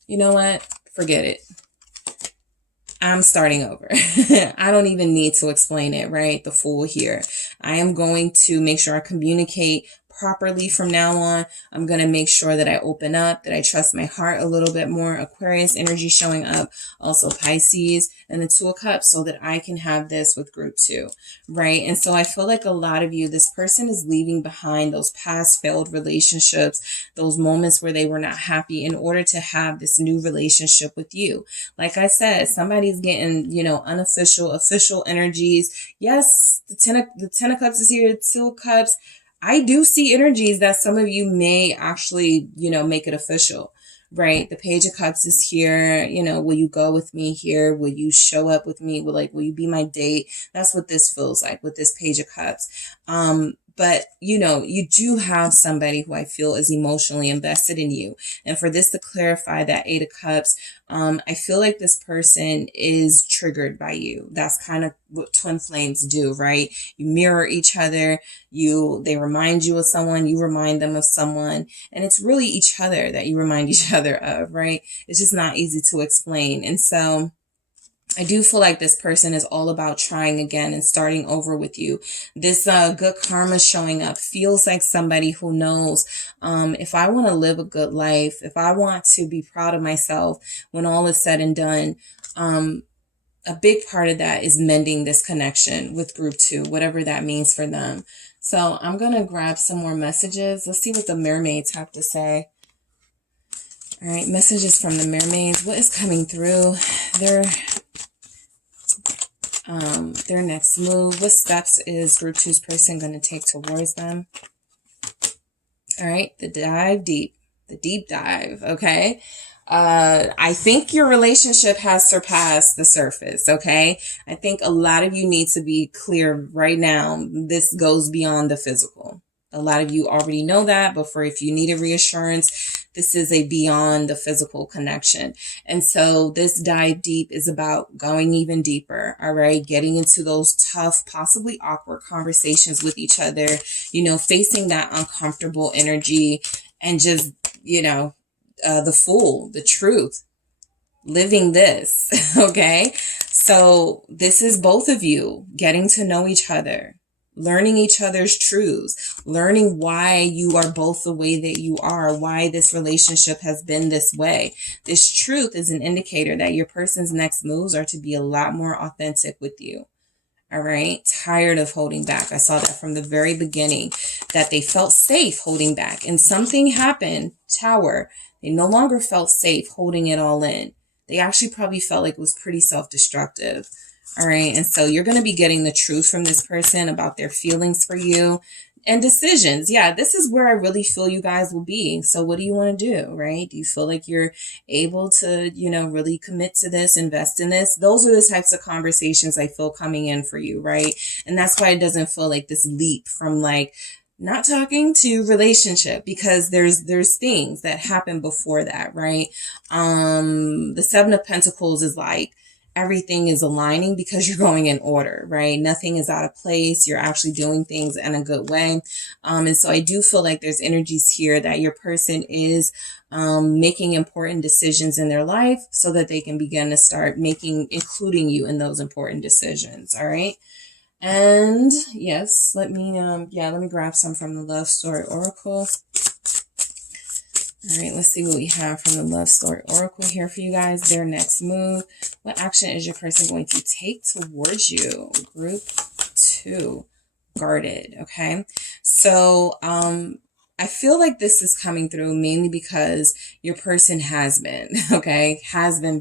you know what? Forget it. I'm starting over. I don't even need to explain it, right? The Fool here. I am going to make sure I communicate properly from now on. I'm going to make sure that I open up, that I trust my heart a little bit more. Aquarius energy showing up, also Pisces, and the 2 of Cups, so that I can have this with group 2, right? And so I feel like a lot of you, this person is leaving behind those past failed relationships, those moments where they were not happy, in order to have this new relationship with you. Like I said, somebody's getting, unofficial, official energies. Yes, the 10 of Cups is here, the 2 of Cups. I do see energies that some of you may actually, make it official, right? The Page of Cups is here. Will you go with me here? Will you show up with me? Will you be my date? That's what this feels like with this Page of Cups. But, you do have somebody who I feel is emotionally invested in you. And for this to clarify that 8 of Cups, I feel like this person is triggered by you. That's kind of what twin flames do, right? You mirror each other. They remind you of someone, you remind them of someone. And it's really each other that you remind each other of, right? It's just not easy to explain. And so I do feel like this person is all about trying again and starting over with you. This good karma showing up feels like somebody who knows, if I want to live a good life, if I want to be proud of myself when all is said and done, a big part of that is mending this connection with group 2, whatever that means for them. So I'm going to grab some more messages. Let's see what the mermaids have to say. All right, messages from the mermaids. What is coming through? Their next move. What steps is group 2's person going to take towards them? All right, the dive deep. the deep dive, okay? I think your relationship has surpassed the surface, okay? I think a lot of you need to be clear right now. This goes beyond the physical. A lot of you already know that, but for if you need a reassurance, this is a beyond the physical connection. And so this dive deep is about going even deeper, all right? Getting into those tough, possibly awkward conversations with each other, you know, facing that uncomfortable energy and just, you know, the truth, living this, okay? So this is both of you getting to know each other, learning each other's truths, learning why you are both the way that you are, why this relationship has been this way. This truth is an indicator that your person's next moves are to be a lot more authentic with you. All right. Tired of holding back. I saw that from the very beginning, that they felt safe holding back, and something happened. Tower. They no longer felt safe holding it all in. They actually probably felt like it was pretty self-destructive. All right. And so you're going to be getting the truth from this person about their feelings for you and decisions. Yeah, this is where I really feel you guys will be. So what do you want to do, right? Do you feel like you're able to, you know, really commit to this, invest in this? Those are the types of conversations I feel coming in for you, right? And that's why it doesn't feel like this leap from like not talking to relationship, because there's things that happen before that, right? The Seven of Pentacles is like, everything is aligning because you're going in order, right? Nothing is out of place. You're actually doing things in a good way. And so I do feel like there's energies here that your person is making important decisions in their life so that they can begin to start including you in those important decisions. All right. And yes, let me grab some from the Love Story Oracle. All right, let's see what we have from the Love Story Oracle here for you guys. Their next move. What action is your person going to take towards you? Group 2, guarded. Okay. So, I feel like this is coming through mainly because your person has been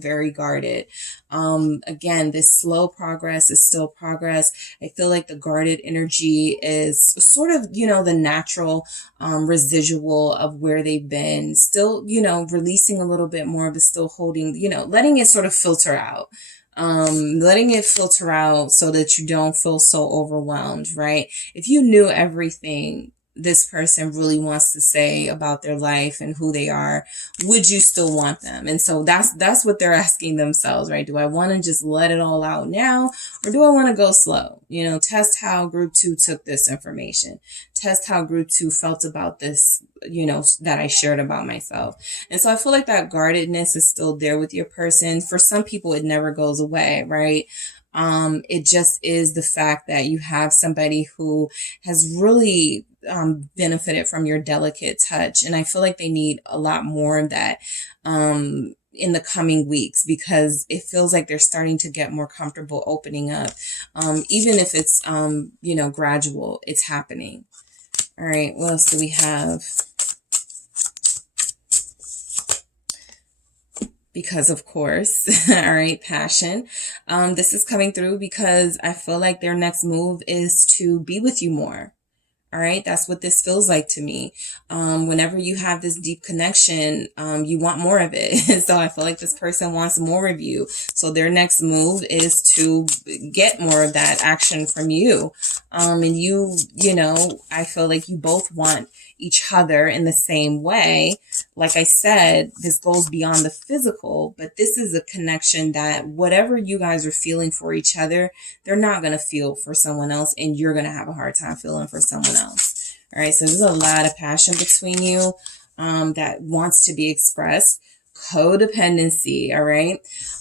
very guarded. Again, this slow progress is still progress. I feel like the guarded energy is sort of, you know, the natural, residual of where they've been, still, you know, releasing a little bit more, but still holding, you know, letting it sort of filter out. Letting it filter out so that you don't feel so overwhelmed, right? If you knew everything this person really wants to say about their life and who they are, would you still want them? And so that's what they're asking themselves, right? Do I want to just let it all out now, or do I want to go slow? You know, test how group 2 took this information. Test how group 2 felt about this, you know, that I shared about myself. And so I feel like that guardedness is still there with your person. For some people, it never goes away, right? It just is the fact that you have somebody who has really benefited from your delicate touch. And I feel like they need a lot more of that in the coming weeks, because it feels like they're starting to get more comfortable opening up. Even if it's, you know, gradual, it's happening. All right, what else do we have? Because of course, all right, passion. This is coming through because I feel like their next move is to be with you more. All right. That's what this feels like to me. Whenever you have this deep connection, you want more of it. So I feel like this person wants more of you. So their next move is to get more of that action from you. And you know, I feel like you both want each other in the same way. Like I said, this goes beyond the physical, but this is a connection that whatever you guys are feeling for each other, they're not going to feel for someone else, and you're going to have a hard time feeling for someone else. All right. So there's a lot of passion between you, that wants to be expressed. Codependency. All right.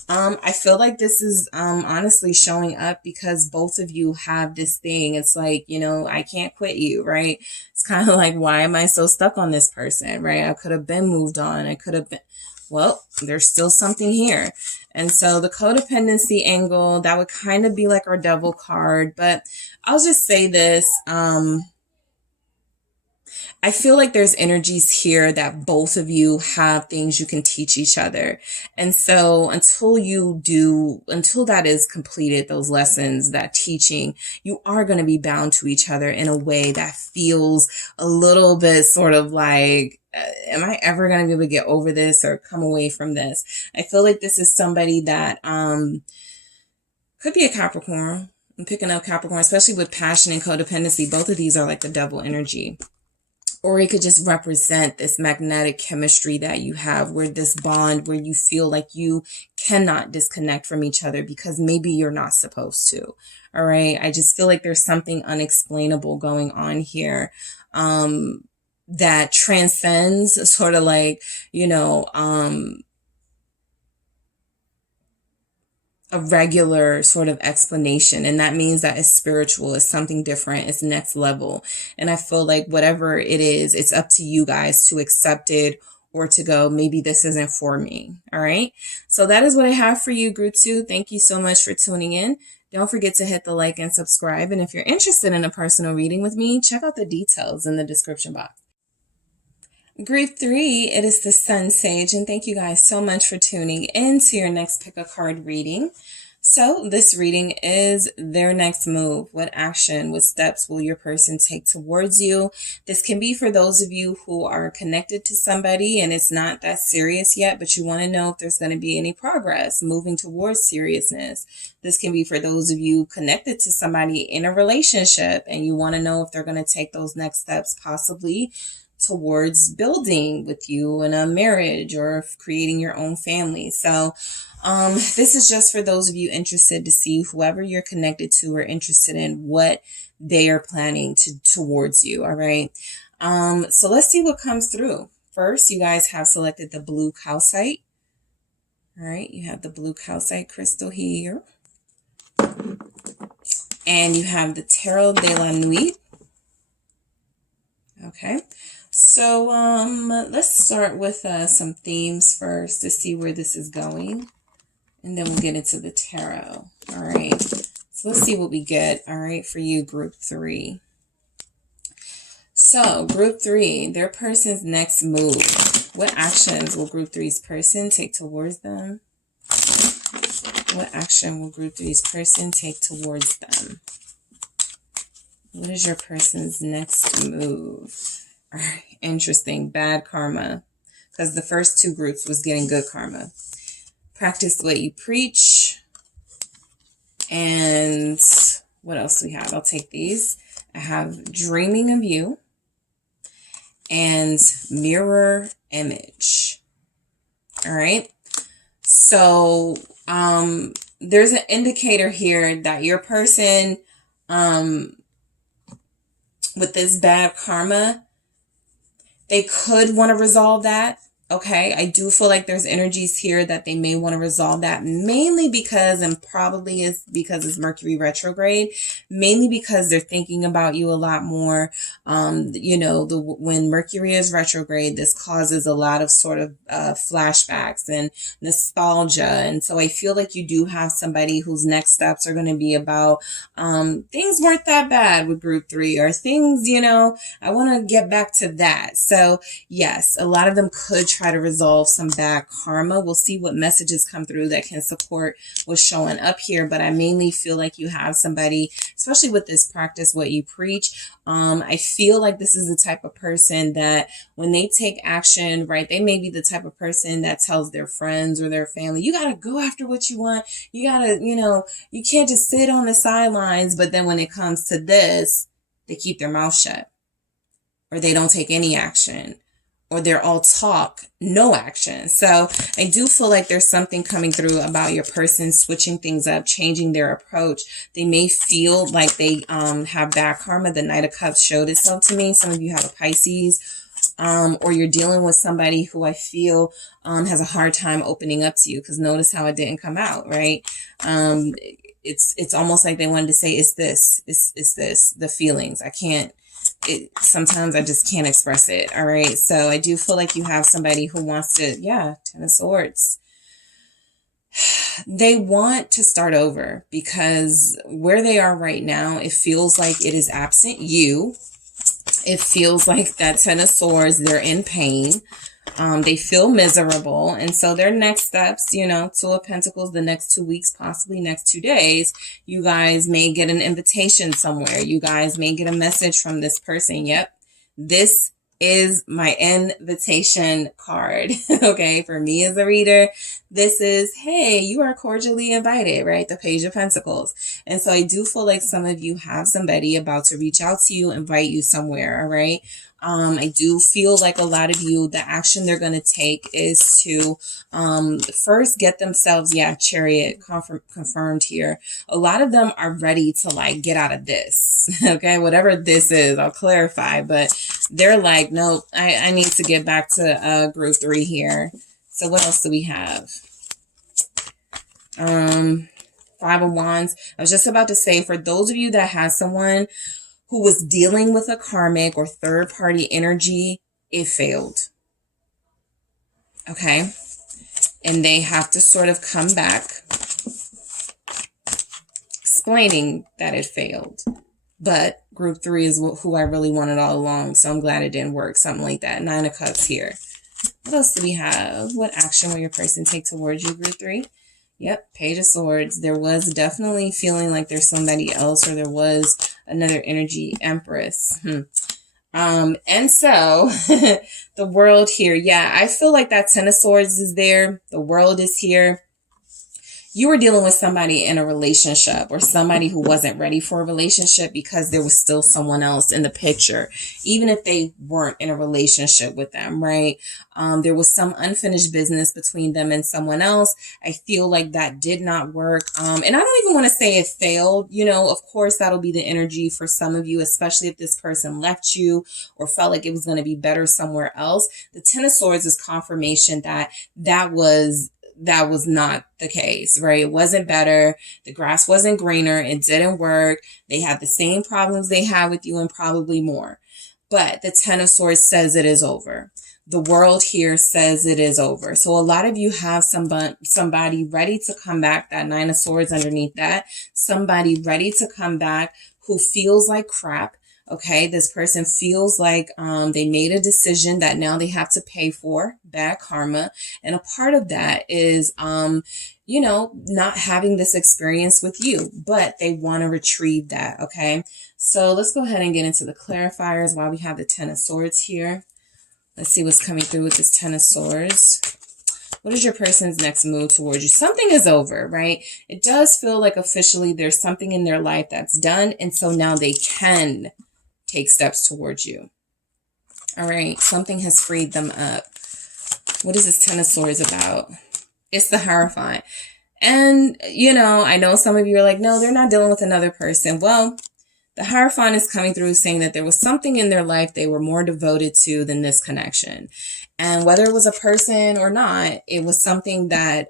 I feel like this is, honestly showing up because both of you have this thing. It's like, you know, I can't quit you, right? It's kind of like, why am I so stuck on this person, right? I could have been moved on. I could have been, well, there's still something here. And so the codependency angle, that would kind of be like our devil card, but I'll just say this, I feel like there's energies here that both of you have things you can teach each other. And so until that is completed, those lessons, that teaching, you are going to be bound to each other in a way that feels a little bit sort of like, am I ever going to be able to get over this or come away from this? I feel like this is somebody that could be a Capricorn. I'm picking up Capricorn, especially with passion and codependency. Both of these are like the devil energy. Or it could just represent this magnetic chemistry that you have, where this bond, where you feel like you cannot disconnect from each other because maybe you're not supposed to. All right. I just feel like there's something unexplainable going on here that transcends sort of like, a regular sort of explanation. And that means that it's spiritual, it's something different, it's next level. And I feel like whatever it is, it's up to you guys to accept it or to go, maybe this isn't for me. All right. So that is what I have for you, group 2. Thank you so much for tuning in. Don't forget to hit the like and subscribe. And if you're interested in a personal reading with me, check out the details in the description box. Group 3, it is the SunSage, and thank you guys so much for tuning in to your next pick a card reading. So this reading is their next move. What action, what steps will your person take towards you? This can be for those of you who are connected to somebody and it's not that serious yet, but you want to know if there's going to be any progress moving towards seriousness. This can be for those of you connected to somebody in a relationship and you want to know if they're going to take those next steps, possibly towards building with you in a marriage or creating your own family. So this is just for those of you interested to see whoever you're connected to or interested in what they are planning towards you. All right. So let's see what comes through. First, you guys have selected the blue calcite. All right. You have the blue calcite crystal here. And you have the Tarot de la Nuit. Okay. So let's start with some themes first to see where this is going. And then we'll get into the tarot. All right. So let's see what we get. All right. For you, group 3. So group 3, their person's next move. What actions will group 3's person take towards them? What action will group 3's person take towards them? What is your person's next move? All right, interesting. Bad karma. Because the first 2 groups was getting good karma. Practice what you preach. And what else do we have? I'll take these. I have dreaming of you. And mirror image. All right. So there's an indicator here that your person with this bad karma, they could want to resolve that. Okay, I do feel like there's energies here that they may want to resolve that, mainly because, and probably is because it's Mercury retrograde, mainly because they're thinking about you a lot more. When Mercury is retrograde, this causes a lot of sort of flashbacks and nostalgia. And so I feel like you do have somebody whose next steps are going to be about things weren't that bad with group 3, or things, I want to get back to that. So yes, a lot of them could try to resolve some bad karma. We'll see what messages come through that can support what's showing up here. But I mainly feel like you have somebody, especially with this practice what you preach. I feel like this is the type of person that when they take action, right, they may be the type of person that tells their friends or their family, you got to go after what you want. You got to, you can't just sit on the sidelines. But then when it comes to this, they keep their mouth shut, or they don't take any action, or they're all talk, no action. So I do feel like there's something coming through about your person switching things up, changing their approach. They may feel like they have bad karma. The Knight of Cups showed itself to me. Some of you have a Pisces, or you're dealing with somebody who I feel has a hard time opening up to you, because notice how it didn't come out, right? It's almost like they wanted to say, it's this, the feelings. I can't. Sometimes I just can't express it. All right. So I do feel like you have somebody who wants to, Ten of Swords. They want to start over, because where they are right now, it feels like it is absent you. It feels like that Ten of Swords, they're in pain. They feel miserable. And so their next steps, you know, Two of Pentacles, the next 2 weeks, possibly next 2 days, you guys may get an invitation somewhere. You guys may get a message from this person. Yep, this is my invitation card. Okay, for me as a reader, this is, hey, you are cordially invited, right? The Page of Pentacles. And so I do feel like some of you have somebody about to reach out to you, invite you somewhere, all right? I do feel like a lot of you, the action they're going to take is to first get themselves, Chariot confirmed here. A lot of them are ready to like get out of this, okay? Whatever this is, I'll clarify, but they're like, nope, I need to get back to group 3 here. So what else do we have? Five of Wands. I was just about to say, for those of you that have someone who was dealing with a karmic or third party energy, it failed. Okay. And they have to sort of come back explaining that it failed. But group 3 is who I really wanted all along. So I'm glad it didn't work. Something like that. 9 of Cups here. What else do we have? What action will your person take towards you, group 3? Yep, Page of Swords. There was definitely feeling like there's somebody else, or there was another energy, Empress. And so the World here. Yeah, I feel like that Ten of Swords is there. The World is here. You were dealing with somebody in a relationship, or somebody who wasn't ready for a relationship because there was still someone else in the picture, even if they weren't in a relationship with them, right? There was some unfinished business between them and someone else. I feel like that did not work. And I don't even want to say it failed. You know, of course, that'll be the energy for some of you, especially if this person left you or felt like it was going to be better somewhere else. The Ten of Swords is confirmation that that was not the case, right? It wasn't better. The grass wasn't greener. It didn't work. They had the same problems they had with you and probably more. But the Ten of Swords says it is over. The World here says it is over. So a lot of you have somebody ready to come back. That Nine of Swords underneath that. Somebody ready to come back who feels like crap. Okay, this person feels like they made a decision that now they have to pay for, bad karma. And a part of that is, you know, not having this experience with you, but they want to retrieve that. Okay, so let's go ahead and get into the clarifiers while we have the Ten of Swords here. Let's see what's coming through with this Ten of Swords. What is your person's next move towards you? Something is over, right? It does feel like officially there's something in their life that's done. And so now they can take steps towards you. All right. Something has freed them up. What is this Ten of Swords about? It's the Hierophant. And, you know, I know some of you are like, no, they're not dealing with another person. Well, the Hierophant is coming through saying that there was something in their life they were more devoted to than this connection. And whether it was a person or not, it was something that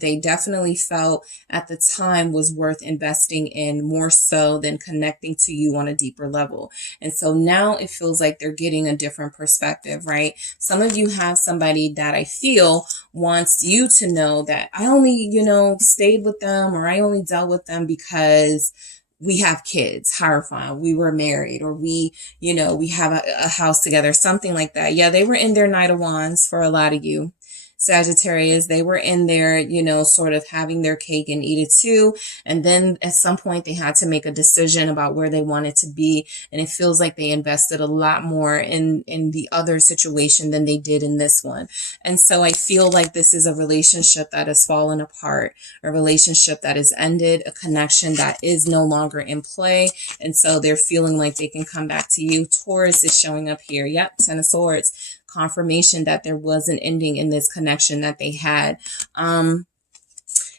they definitely felt at the time was worth investing in more so than connecting to you on a deeper level. And so now it feels like they're getting a different perspective, right? Some of you have somebody that I feel wants you to know that I only, you know, stayed with them, or I only dealt with them because we have kids, Hierophant, we were married, or we, you know, we have a house together, something like that. Yeah, they were in their Knight of Wands for a lot of you. Sagittarius, they were in there, you know, sort of having their cake and eat it too. And then at some point they had to make a decision about where they wanted to be. And it feels like they invested a lot more in the other situation than they did in this one. And so I feel like this is a relationship that has fallen apart, a relationship that has ended, a connection that is no longer in play. And so they're feeling like they can come back to you. Taurus is showing up here. Yep, Ten of Swords. Confirmation that there was an ending in this connection that they had. And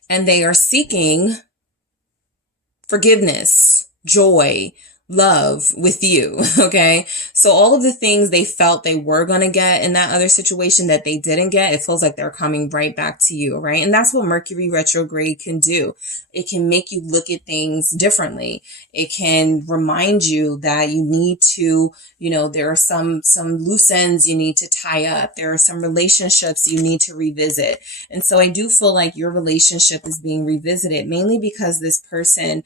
they are seeking forgiveness, joy, love with you. Okay. So all of the things they felt they were going to get in that other situation that they didn't get, it feels like they're coming right back to you. Right. And that's what Mercury retrograde can do. It can make you look at things differently. It can remind you that you need to, you know, there are some loose ends you need to tie up. There are some relationships you need to revisit. And so I do feel like your relationship is being revisited, mainly because this person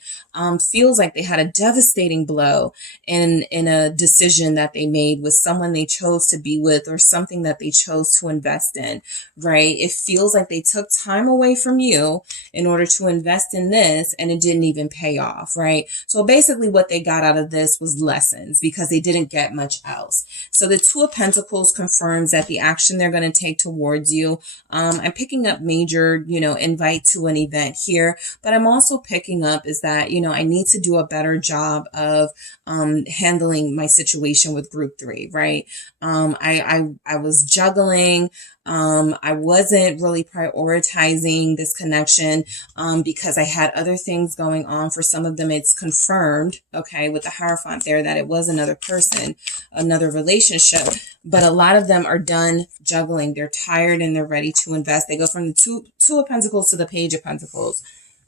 feels like they had a devastating blow in a decision that they made with someone they chose to be with or something that they chose to invest in, right? It feels like they took time away from you in order to invest in this, and it didn't even pay off, right? So basically what they got out of this was lessons, because they didn't get much else. So the Two of Pentacles confirms that the action they're going to take towards you, I'm picking up major, invite to an event here, but I'm also picking up is that, I need to do a better job of handling my situation with group 3, right? I was juggling. I wasn't really prioritizing this connection because I had other things going on. For some of them, it's confirmed, okay, with the Hierophant there, that it was another person, another relationship. But a lot of them are done juggling. They're tired and they're ready to invest. They go from the two of Pentacles to the Page of Pentacles.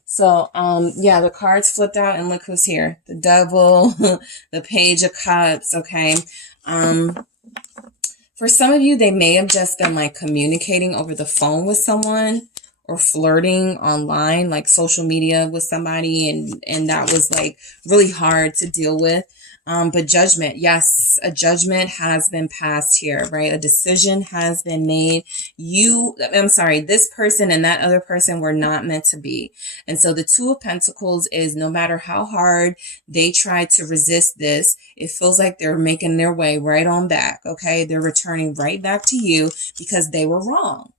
So, yeah, the cards flipped out and look who's here. The Devil, the Page of Cups, okay. For some of you, they may have just been like communicating over the phone with someone or flirting online, like social media with somebody. And that was like really hard to deal with. But judgment, yes, a judgment has been passed here, right? A decision has been made. This person and that other person were not meant to be. And so the Two of Pentacles is, no matter how hard they try to resist this, it feels like they're making their way right on back, okay? They're returning right back to you because they were wrong.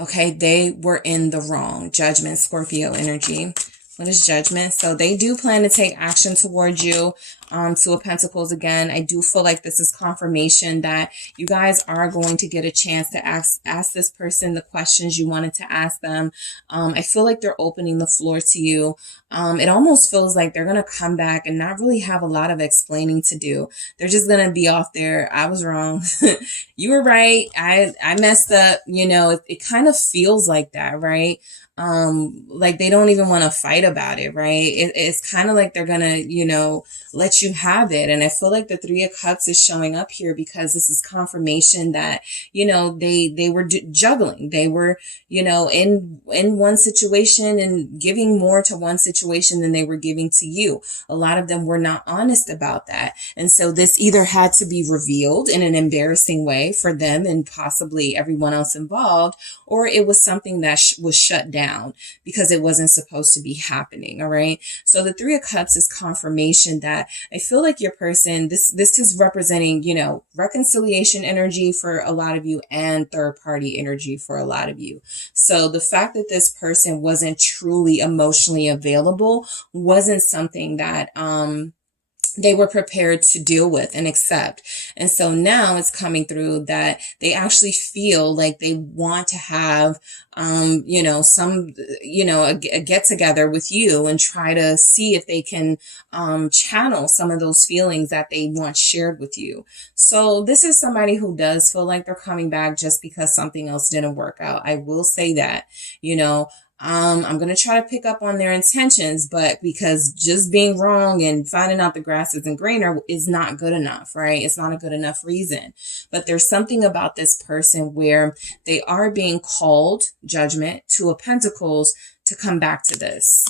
Okay, they were in the wrong. Judgment, Scorpio energy. What is Judgment? So they do plan to take action towards you. Two of Pentacles again. I do feel like this is confirmation that you guys are going to get a chance to ask this person the questions you wanted to ask them. I feel like they're opening the floor to you. It almost feels like they're going to come back and not really have a lot of explaining to do. They're just going to be off there. I was wrong. You were right. I messed up. It kind of feels like that, right? Like they don't even want to fight about it, right? It's kind of like they're gonna, let you have it. And I feel like the Three of Cups is showing up here because this is confirmation that, they were juggling. They were, in one situation and giving more to one situation than they were giving to you. A lot of them were not honest about that. And so this either had to be revealed in an embarrassing way for them and possibly everyone else involved, or it was something that was shut down because it wasn't supposed to be happening. All right. So the Three of Cups is confirmation that I feel like your person, this is representing, reconciliation energy for a lot of you and third party energy for a lot of you. So the fact that this person wasn't truly emotionally available wasn't something that, they were prepared to deal with and accept. And so now it's coming through that they actually feel like they want to have, a get together with you and try to see if they can, channel some of those feelings that they once shared with you. So this is somebody who does feel like they're coming back just because something else didn't work out. I will say that, I'm going to try to pick up on their intentions, but because just being wrong and finding out the grass isn't greener is not good enough, right? It's not a good enough reason. But there's something about this person where they are being called, Judgment, Two of Pentacles, to come back to this,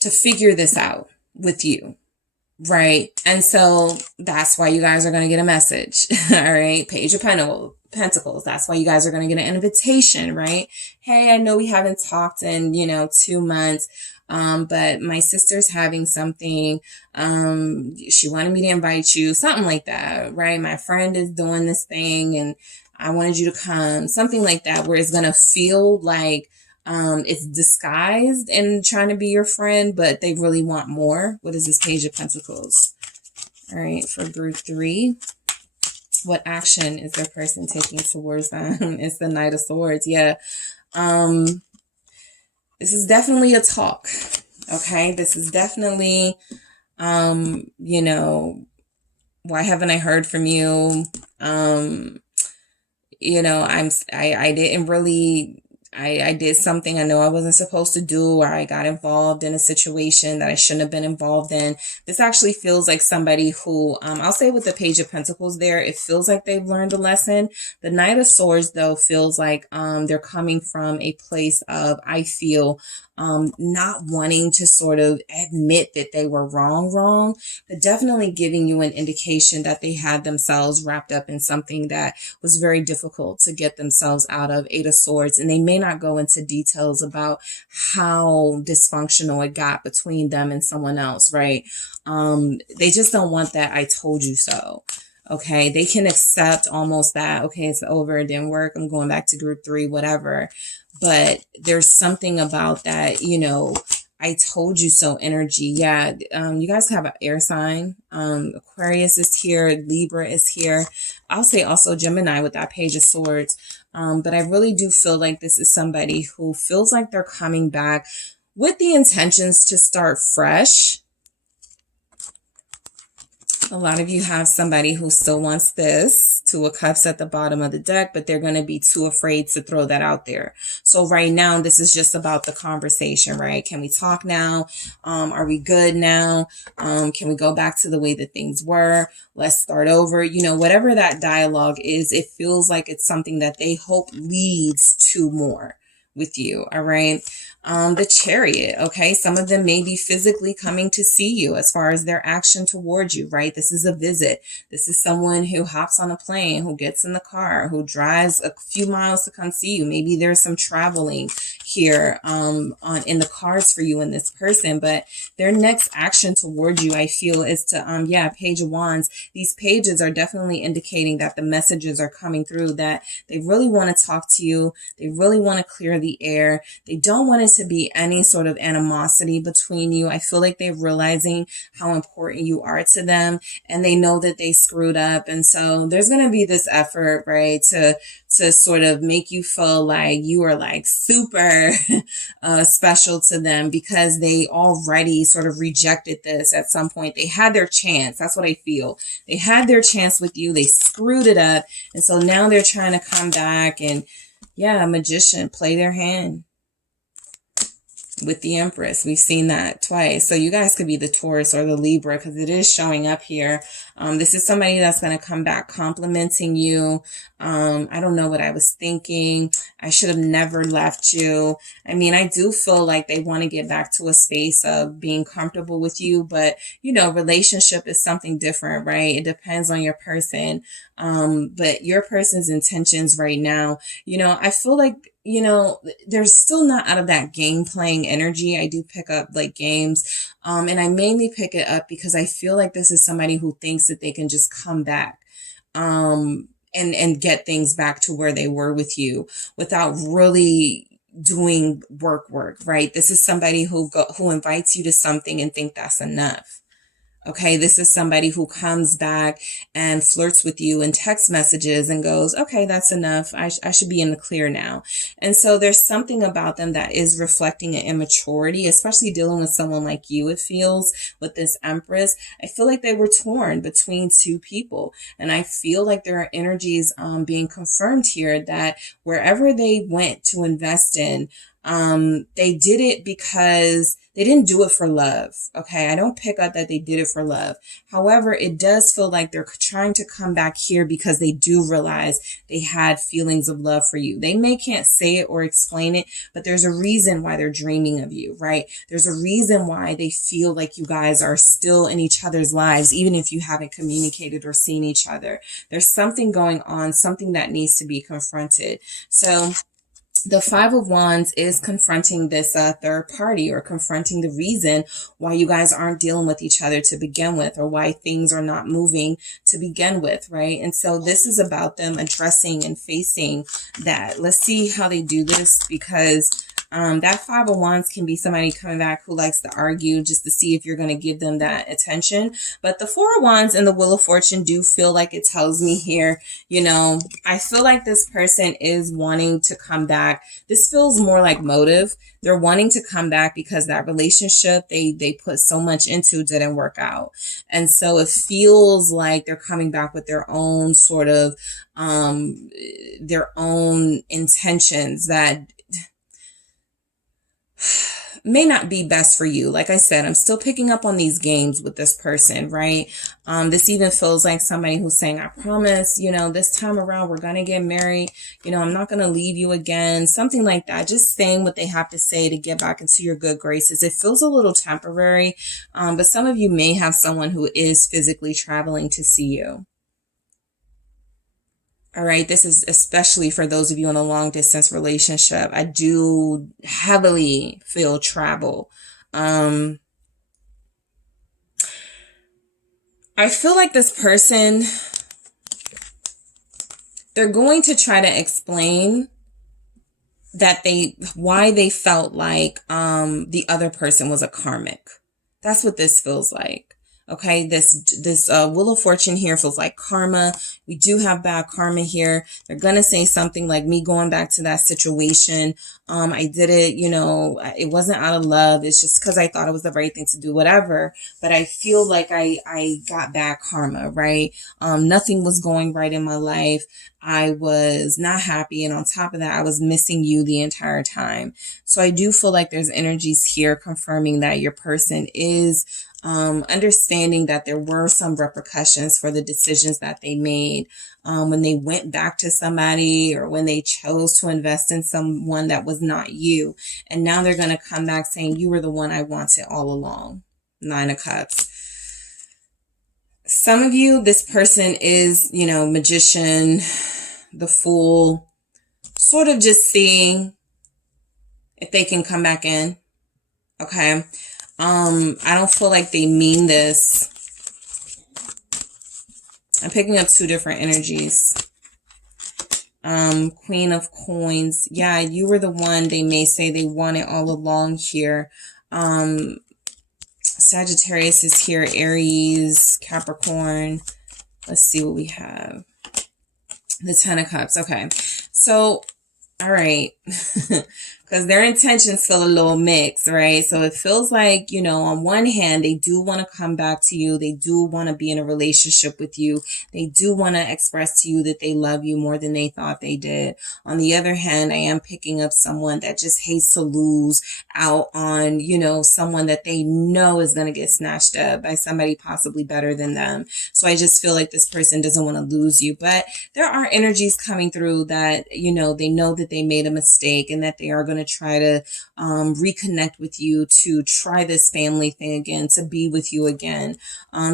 to figure this out with you. Right. And so that's why you guys are going to get a message. All right. Page of Pentacles. That's why you guys are going to get an invitation, right? Hey, I know we haven't talked in, 2 months. But my sister's having something. She wanted me to invite you, something like that, right? My friend is doing this thing and I wanted you to come, something like that, where it's going to feel like it's disguised and trying to be your friend, but they really want more. What is this Page of Pentacles? All right, for group 3, what action is their person taking towards them? It's the Knight of Swords. Yeah. This is definitely a talk. Okay. This is definitely, why haven't I heard from you? I didn't really, I did something I know I wasn't supposed to do, or I got involved in a situation that I shouldn't have been involved in. This actually feels like somebody who, I'll say with the Page of Pentacles there, it feels like they've learned a lesson. The Knight of Swords, though, feels like they're coming from a place of, I feel, not wanting to sort of admit that they were wrong, but definitely giving you an indication that they had themselves wrapped up in something that was very difficult to get themselves out of. Eight of Swords. And they may not go into details about how dysfunctional it got between them and someone else, right? They just don't want that I told you so. Okay, they can accept almost that, okay, it's over, it didn't work, I'm going back to group 3, whatever. But there's something about that, you know, I told you so energy. Yeah, you guys have an air sign. Aquarius is here, Libra is here. I'll say also Gemini with that Page of Swords. But I really do feel like this is somebody who feels like they're coming back with the intentions to start fresh. A lot of you have somebody who still wants this, Two of Cups at the bottom of the deck, but they're going to be too afraid to throw that out there. So right now, this is just about the conversation, right? Can we talk now? Are we good now? Can we go back to the way that things were? Let's start over. You know, whatever that dialogue is, it feels like it's something that they hope leads to more with you. All right. The Chariot. Okay. Some of them may be physically coming to see you as far as their action towards you, right? This is a visit. This is someone who hops on a plane, who gets in the car, who drives a few miles to come see you. Maybe there's some traveling here, in the cards for you and this person, but their next action towards you, I feel, is to, Page of Wands. These pages are definitely indicating that the messages are coming through, that they really want to talk to you. They really want to clear the air. They don't want it to be any sort of animosity between you. I feel like they're realizing how important you are to them, and they know that they screwed up. And so there's going to be this effort, right, to sort of make you feel like you are like super special to them, because they already sort of rejected this at some point. They had their chance. That's what I feel. They had their chance with you. They screwed it up. And so now they're trying to come back and, yeah, Magician, play their hand with the Empress. We've seen that twice. So you guys could be the Taurus or the Libra, because it is showing up here. This is somebody that's going to come back complimenting you. I don't know what I was thinking. I should have never left you. I mean, I do feel like they want to get back to a space of being comfortable with you, but you know, relationship is something different, right? It depends on your person. But your person's intentions right now, you know, I feel like, you know, they're still not out of that game playing energy. I do pick up like games. And I mainly pick it up because I feel like this is somebody who thinks that they can just come back, and get things back to where they were with you without really doing work, right? This is somebody who invites you to something and think that's enough. Okay, this is somebody who comes back and flirts with you in text messages and goes, okay, that's enough. I should be in the clear now. And so there's something about them that is reflecting an immaturity, especially dealing with someone like you, it feels, with this Empress. I feel like they were torn between two people. And I feel like there are energies being confirmed here that wherever they went to invest in, they did it because they didn't do it for love. Okay. I don't pick up that they did it for love. However, it does feel like they're trying to come back here because they do realize they had feelings of love for you. They can't say it or explain it, but there's a reason why they're dreaming of you, right? There's a reason why they feel like you guys are still in each other's lives, even if you haven't communicated or seen each other. There's something going on, something that needs to be confronted. So the Five of Wands is confronting this third party, or confronting the reason why you guys aren't dealing with each other to begin with, or why things are not moving to begin with, right? And so this is about them addressing and facing that. Let's see how they do this, because that Five of Wands can be somebody coming back who likes to argue just to see if you're going to give them that attention. But the Four of Wands and the Wheel of Fortune do feel like it tells me here, you know, I feel like this person is wanting to come back. This feels more like motive. They're wanting to come back because that relationship they put so much into didn't work out. And so it feels like they're coming back with their own sort of, their own intentions that may not be best for you. Like I said, I'm still picking up on these games with this person, right? This even feels like somebody who's saying, I promise, you know, this time around, we're going to get married. You know, I'm not going to leave you again. Something like that. Just saying what they have to say to get back into your good graces. It feels a little temporary, but some of you may have someone who is physically traveling to see you. All right, this is especially for those of you in a long distance relationship. I do heavily feel travel. I feel like this person, they're going to try to explain that why they felt like the other person was a karmic. That's what this feels like. Okay, this Wheel of Fortune here feels like karma. We do have bad karma here. They're going to say something like, me going back to that situation. I did it, you know, it wasn't out of love. It's just because I thought it was the right thing to do, whatever. But I feel like I got bad karma, right? Nothing was going right in my life. I was not happy. And on top of that, I was missing you the entire time. So I do feel like there's energies here confirming that your person is understanding that there were some repercussions for the decisions that they made when they went back to somebody or when they chose to invest in someone that was not you. And now they're going to come back saying, you were the one I wanted all along. 9 of Cups. Some of you, this person is, you know, Magician, the Fool, sort of just seeing if they can come back in. Okay. I don't feel like they mean this. I'm picking up 2 different energies. Queen of Coins. Yeah, you were the one they may say they wanted all along here. Sagittarius is here. Aries, Capricorn. Let's see what we have. The 10 of Cups. Okay. So, all right. Because their intentions feel a little mixed, right? So it feels like, you know, on one hand, they do want to come back to you. They do want to be in a relationship with you. They do want to express to you that they love you more than they thought they did. On the other hand, I am picking up someone that just hates to lose out on, you know, someone that they know is going to get snatched up by somebody possibly better than them. So I just feel like this person doesn't want to lose you. But there are energies coming through that, you know that they made a mistake and that they are going to try to reconnect with you, to try this family thing again, to be with you again.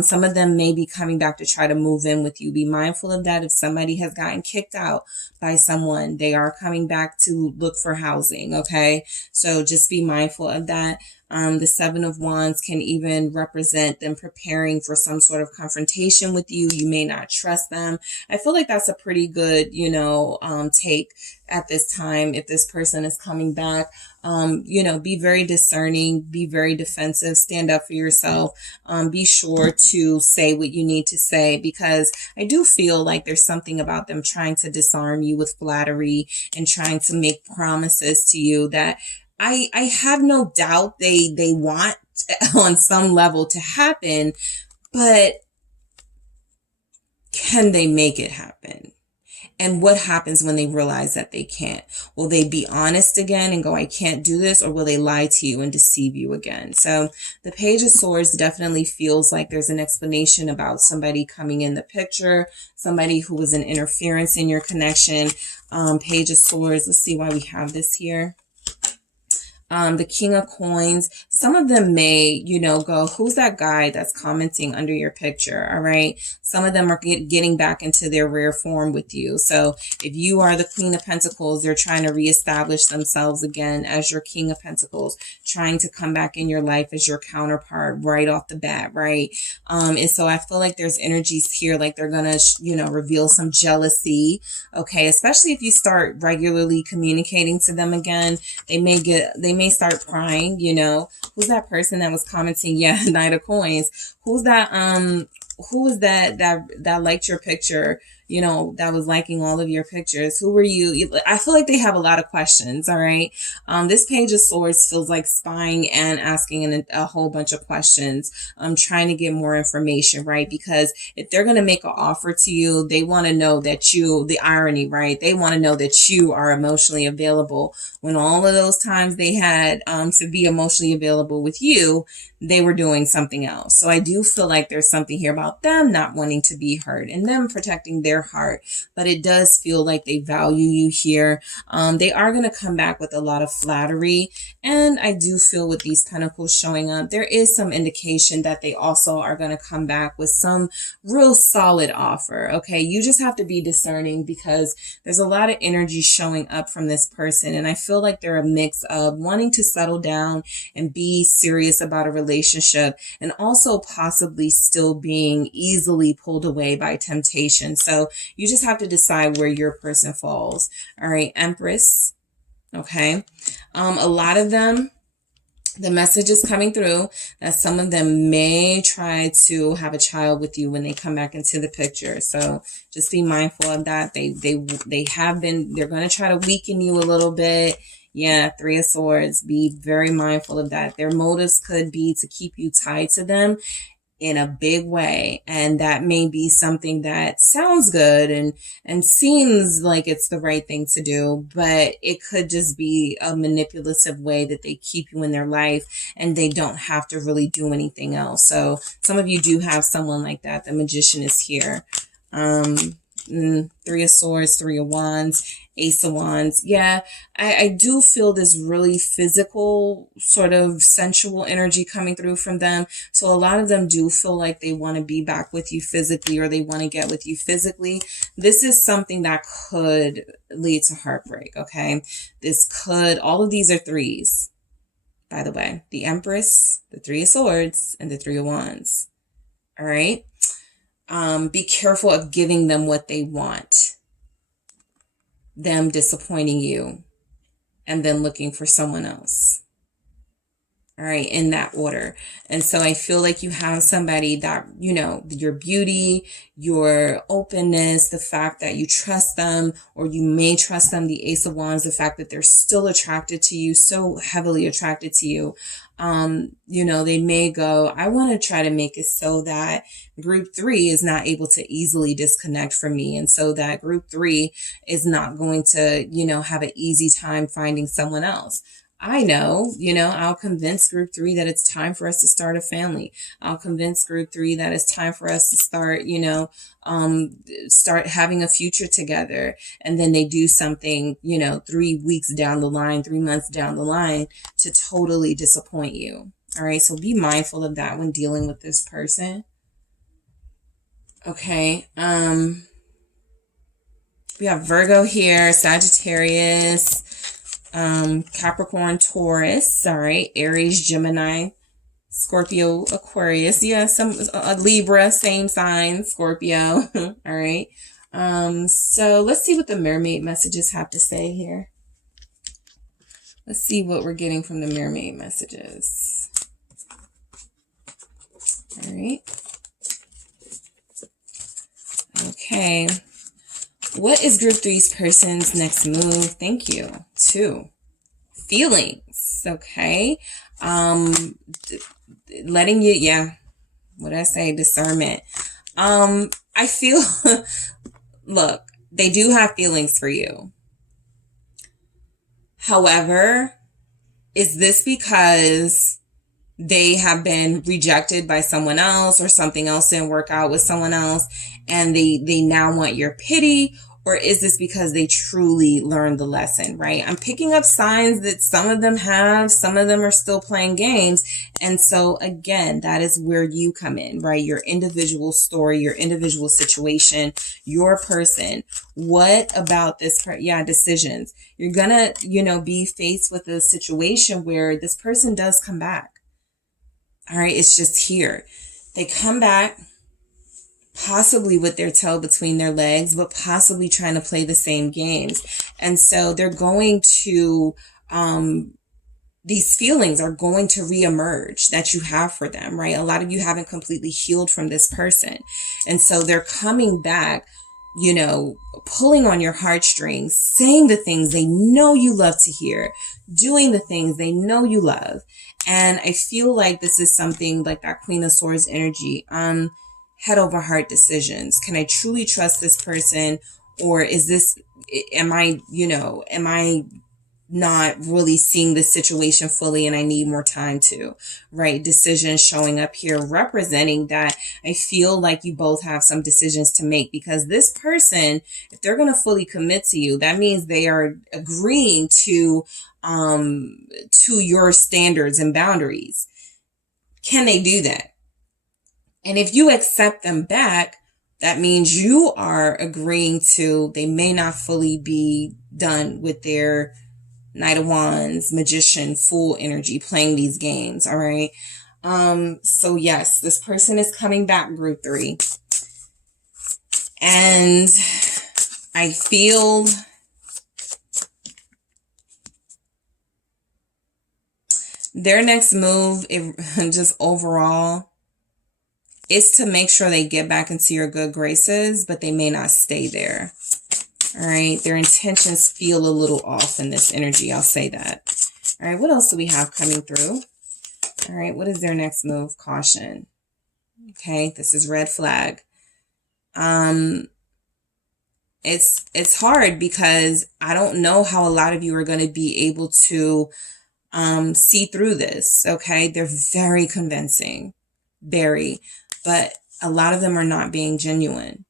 Some of them may be coming back to try to move in with you. Be mindful of that. If somebody has gotten kicked out by someone, they are coming back to look for housing. Okay. So just be mindful of that. The 7 of Wands can even represent them preparing for some sort of confrontation with you. You may not trust them. I feel like that's a pretty good, you know, take at this time. If this person is coming back, you know, be very discerning, be very defensive, stand up for yourself. Be sure to say what you need to say, because I do feel like there's something about them trying to disarm you with flattery and trying to make promises to you that I have no doubt they want on some level to happen, but can they make it happen? And what happens when they realize that they can't? Will they be honest again and go, I can't do this? Or will they lie to you and deceive you again? So the Page of Swords definitely feels like there's an explanation about somebody coming in the picture, somebody who was an interference in your connection. Page of Swords, let's see why we have this here. The King of Coins, some of them may, you know, go, who's that guy that's commenting under your picture? All right. Some of them are getting back into their rare form with you. So if you are the Queen of Pentacles, they're trying to reestablish themselves again as your King of Pentacles, trying to come back in your life as your counterpart right off the bat. Right. And so I feel like there's energies here, like they're going to, you know, reveal some jealousy. Okay. Especially if you start regularly communicating to them again, they may start prying, you know. Who's that person that was commenting? Yeah, Knight of Coins. Who's that who was that liked your picture, you know, that was liking all of your pictures? Who were you? I feel like they have a lot of questions. All right. This Page of Swords feels like spying and asking a whole bunch of questions. Trying to get more information, right? Because if they're going to make an offer to you, they want to know that the irony, right? They want to know that you are emotionally available, when all of those times they had to be emotionally available with you, they were doing something else. So I do feel like there's something here about them not wanting to be hurt and them protecting their heart. But it does feel like they value you here. They are going to come back with a lot of flattery. And I do feel with these pentacles showing up, there is some indication that they also are going to come back with some real solid offer. Okay. You just have to be discerning, because there's a lot of energy showing up from this person. And I feel like they're a mix of wanting to settle down and be serious about a relationship, and also possibly still being easily pulled away by temptation. So you just have to decide where your person falls. All right, Empress. Okay. A lot of them, the message is coming through that some of them may try to have a child with you when they come back into the picture. So just be mindful of that. They're going to try to weaken you a little bit. Yeah, Three of Swords. Be very mindful of that. Their motives could be to keep you tied to them in a big way. And that may be something that sounds good and seems like it's the right thing to do, but it could just be a manipulative way that they keep you in their life and they don't have to really do anything else. So some of you do have someone like that. The Magician is here. Three of Swords, Three of Wands, Ace of Wands. Yeah, I do feel this really physical, sort of sensual energy coming through from them. So a lot of them do feel like they want to be back with you physically, or they want to get with you physically. This is something that could lead to heartbreak, okay? All of these are threes, by the way. The Empress, the Three of Swords, and the Three of Wands. All right? Be careful of giving them what they want, them disappointing you, and then looking for someone else. All right, in that order. And so I feel like you have somebody that, you know, your beauty, your openness, the fact that you trust them, or you may trust them, the Ace of Wands, the fact that they're still attracted to you, so heavily attracted to you. You know, they may go, I want to try to make it so that group 3 is not able to easily disconnect from me. And so that group 3 is not going to, you know, have an easy time finding someone else. I know, you know, I'll convince group 3 that it's time for us to start a family. I'll convince group 3 that it's time for us to start, you know, start having a future together. And then they do something, you know, 3 weeks down the line, 3 months down the line to totally disappoint you. All right. So be mindful of that when dealing with this person. Okay. We have Virgo here, Sagittarius, Capricorn, Taurus, all right, Aries, Gemini, Scorpio, Aquarius, yeah, some Libra, same sign, Scorpio, all right. So let's see what the mermaid messages have to say here. Let's see what we're getting from the mermaid messages. All right. Okay. What is group 3's person's next move? Thank you. 2. Feelings. Okay. Letting you, yeah. What did I say? Discernment. I feel, look, they do have feelings for you. However, is this because they have been rejected by someone else, or something else didn't work out with someone else, and they now want your pity? Or is this because they truly learned the lesson, right? I'm picking up signs that some of them have, some of them are still playing games. And so again, that is where you come in, right? Your individual story, your individual situation, your person. What about this? Decisions. You're gonna, you know, be faced with a situation where this person does come back. All right, it's just here. They come back, possibly with their tail between their legs, but possibly trying to play the same games. And so they're going to these feelings are going to reemerge that you have for them, right? A lot of you haven't completely healed from this person. And so they're coming back, you know, pulling on your heartstrings, saying the things they know you love to hear, doing the things they know you love. And I feel like this is something like that Queen of Swords energy, head over heart decisions. Can I truly trust this person? Or is this, am I not really seeing the situation fully and I need more time to, right? Decisions showing up here representing that I feel like you both have some decisions to make, because this person, if they're going to fully commit to you, that means they are agreeing to your standards and boundaries. Can they do that? And if you accept them back, that means you are agreeing to, they may not fully be done with their Knight of Wands, Magician, Fool energy, playing these games, all right? So yes, this person is coming back, group 3. And I feel their next move, just overall, is to make sure they get back into your good graces, but they may not stay there. All right, their intentions feel a little off in this energy. I'll say that. All right, what else do we have coming through? All right, what is their next move? Caution. Okay, this is red flag. It's hard because I don't know how a lot of you are going to be able to see through this. Okay, they're very convincing, very, but a lot of them are not being genuine.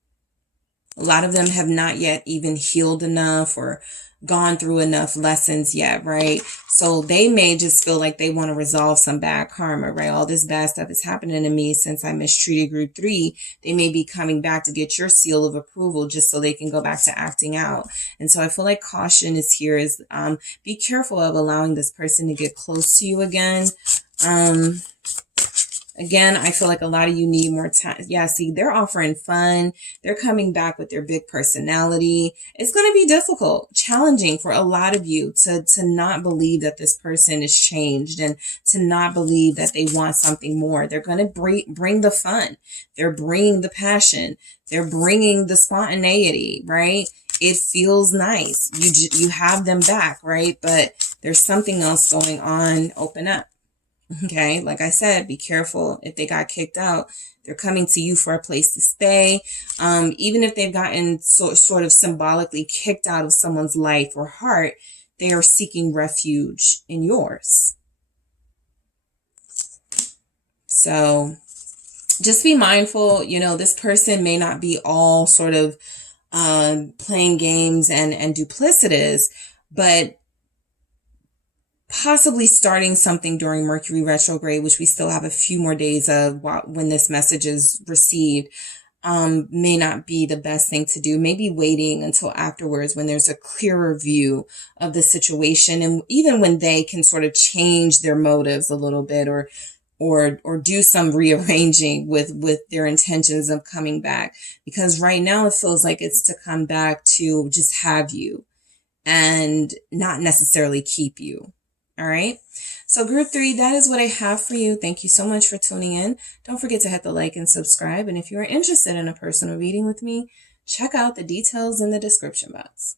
A lot of them have not yet even healed enough or gone through enough lessons yet, right? So they may just feel like they want to resolve some bad karma, right? All this bad stuff is happening to me since I mistreated group 3. They may be coming back to get your seal of approval just so they can go back to acting out. And so I feel like caution is here, is be careful of allowing this person to get close to you again. Again, I feel like a lot of you need more time. Yeah, see, they're offering fun. They're coming back with their big personality. It's going to be difficult, challenging for a lot of you to not believe that this person is changed and to not believe that they want something more. They're going to bring the fun. They're bringing the passion. They're bringing the spontaneity, right? It feels nice. You have them back, right? But there's something else going on. Open up. Okay, like I said, be careful. If they got kicked out, they're coming to you for a place to stay. Even if they've gotten sort of symbolically kicked out of someone's life or heart, they are seeking refuge in yours. So just be mindful. You know, this person may not be all sort of playing games and duplicitous, but possibly starting something during Mercury retrograde, which we still have a few more days of when this message is received, may not be the best thing to do. Maybe waiting until afterwards when there's a clearer view of the situation, and even when they can sort of change their motives a little bit, or do some rearranging with their intentions of coming back. Because right now it feels like it's to come back to just have you and not necessarily keep you. All right. So group 3, that is what I have for you. Thank you so much for tuning in. Don't forget to hit the like and subscribe. And if you're interested in a personal reading with me, check out the details in the description box.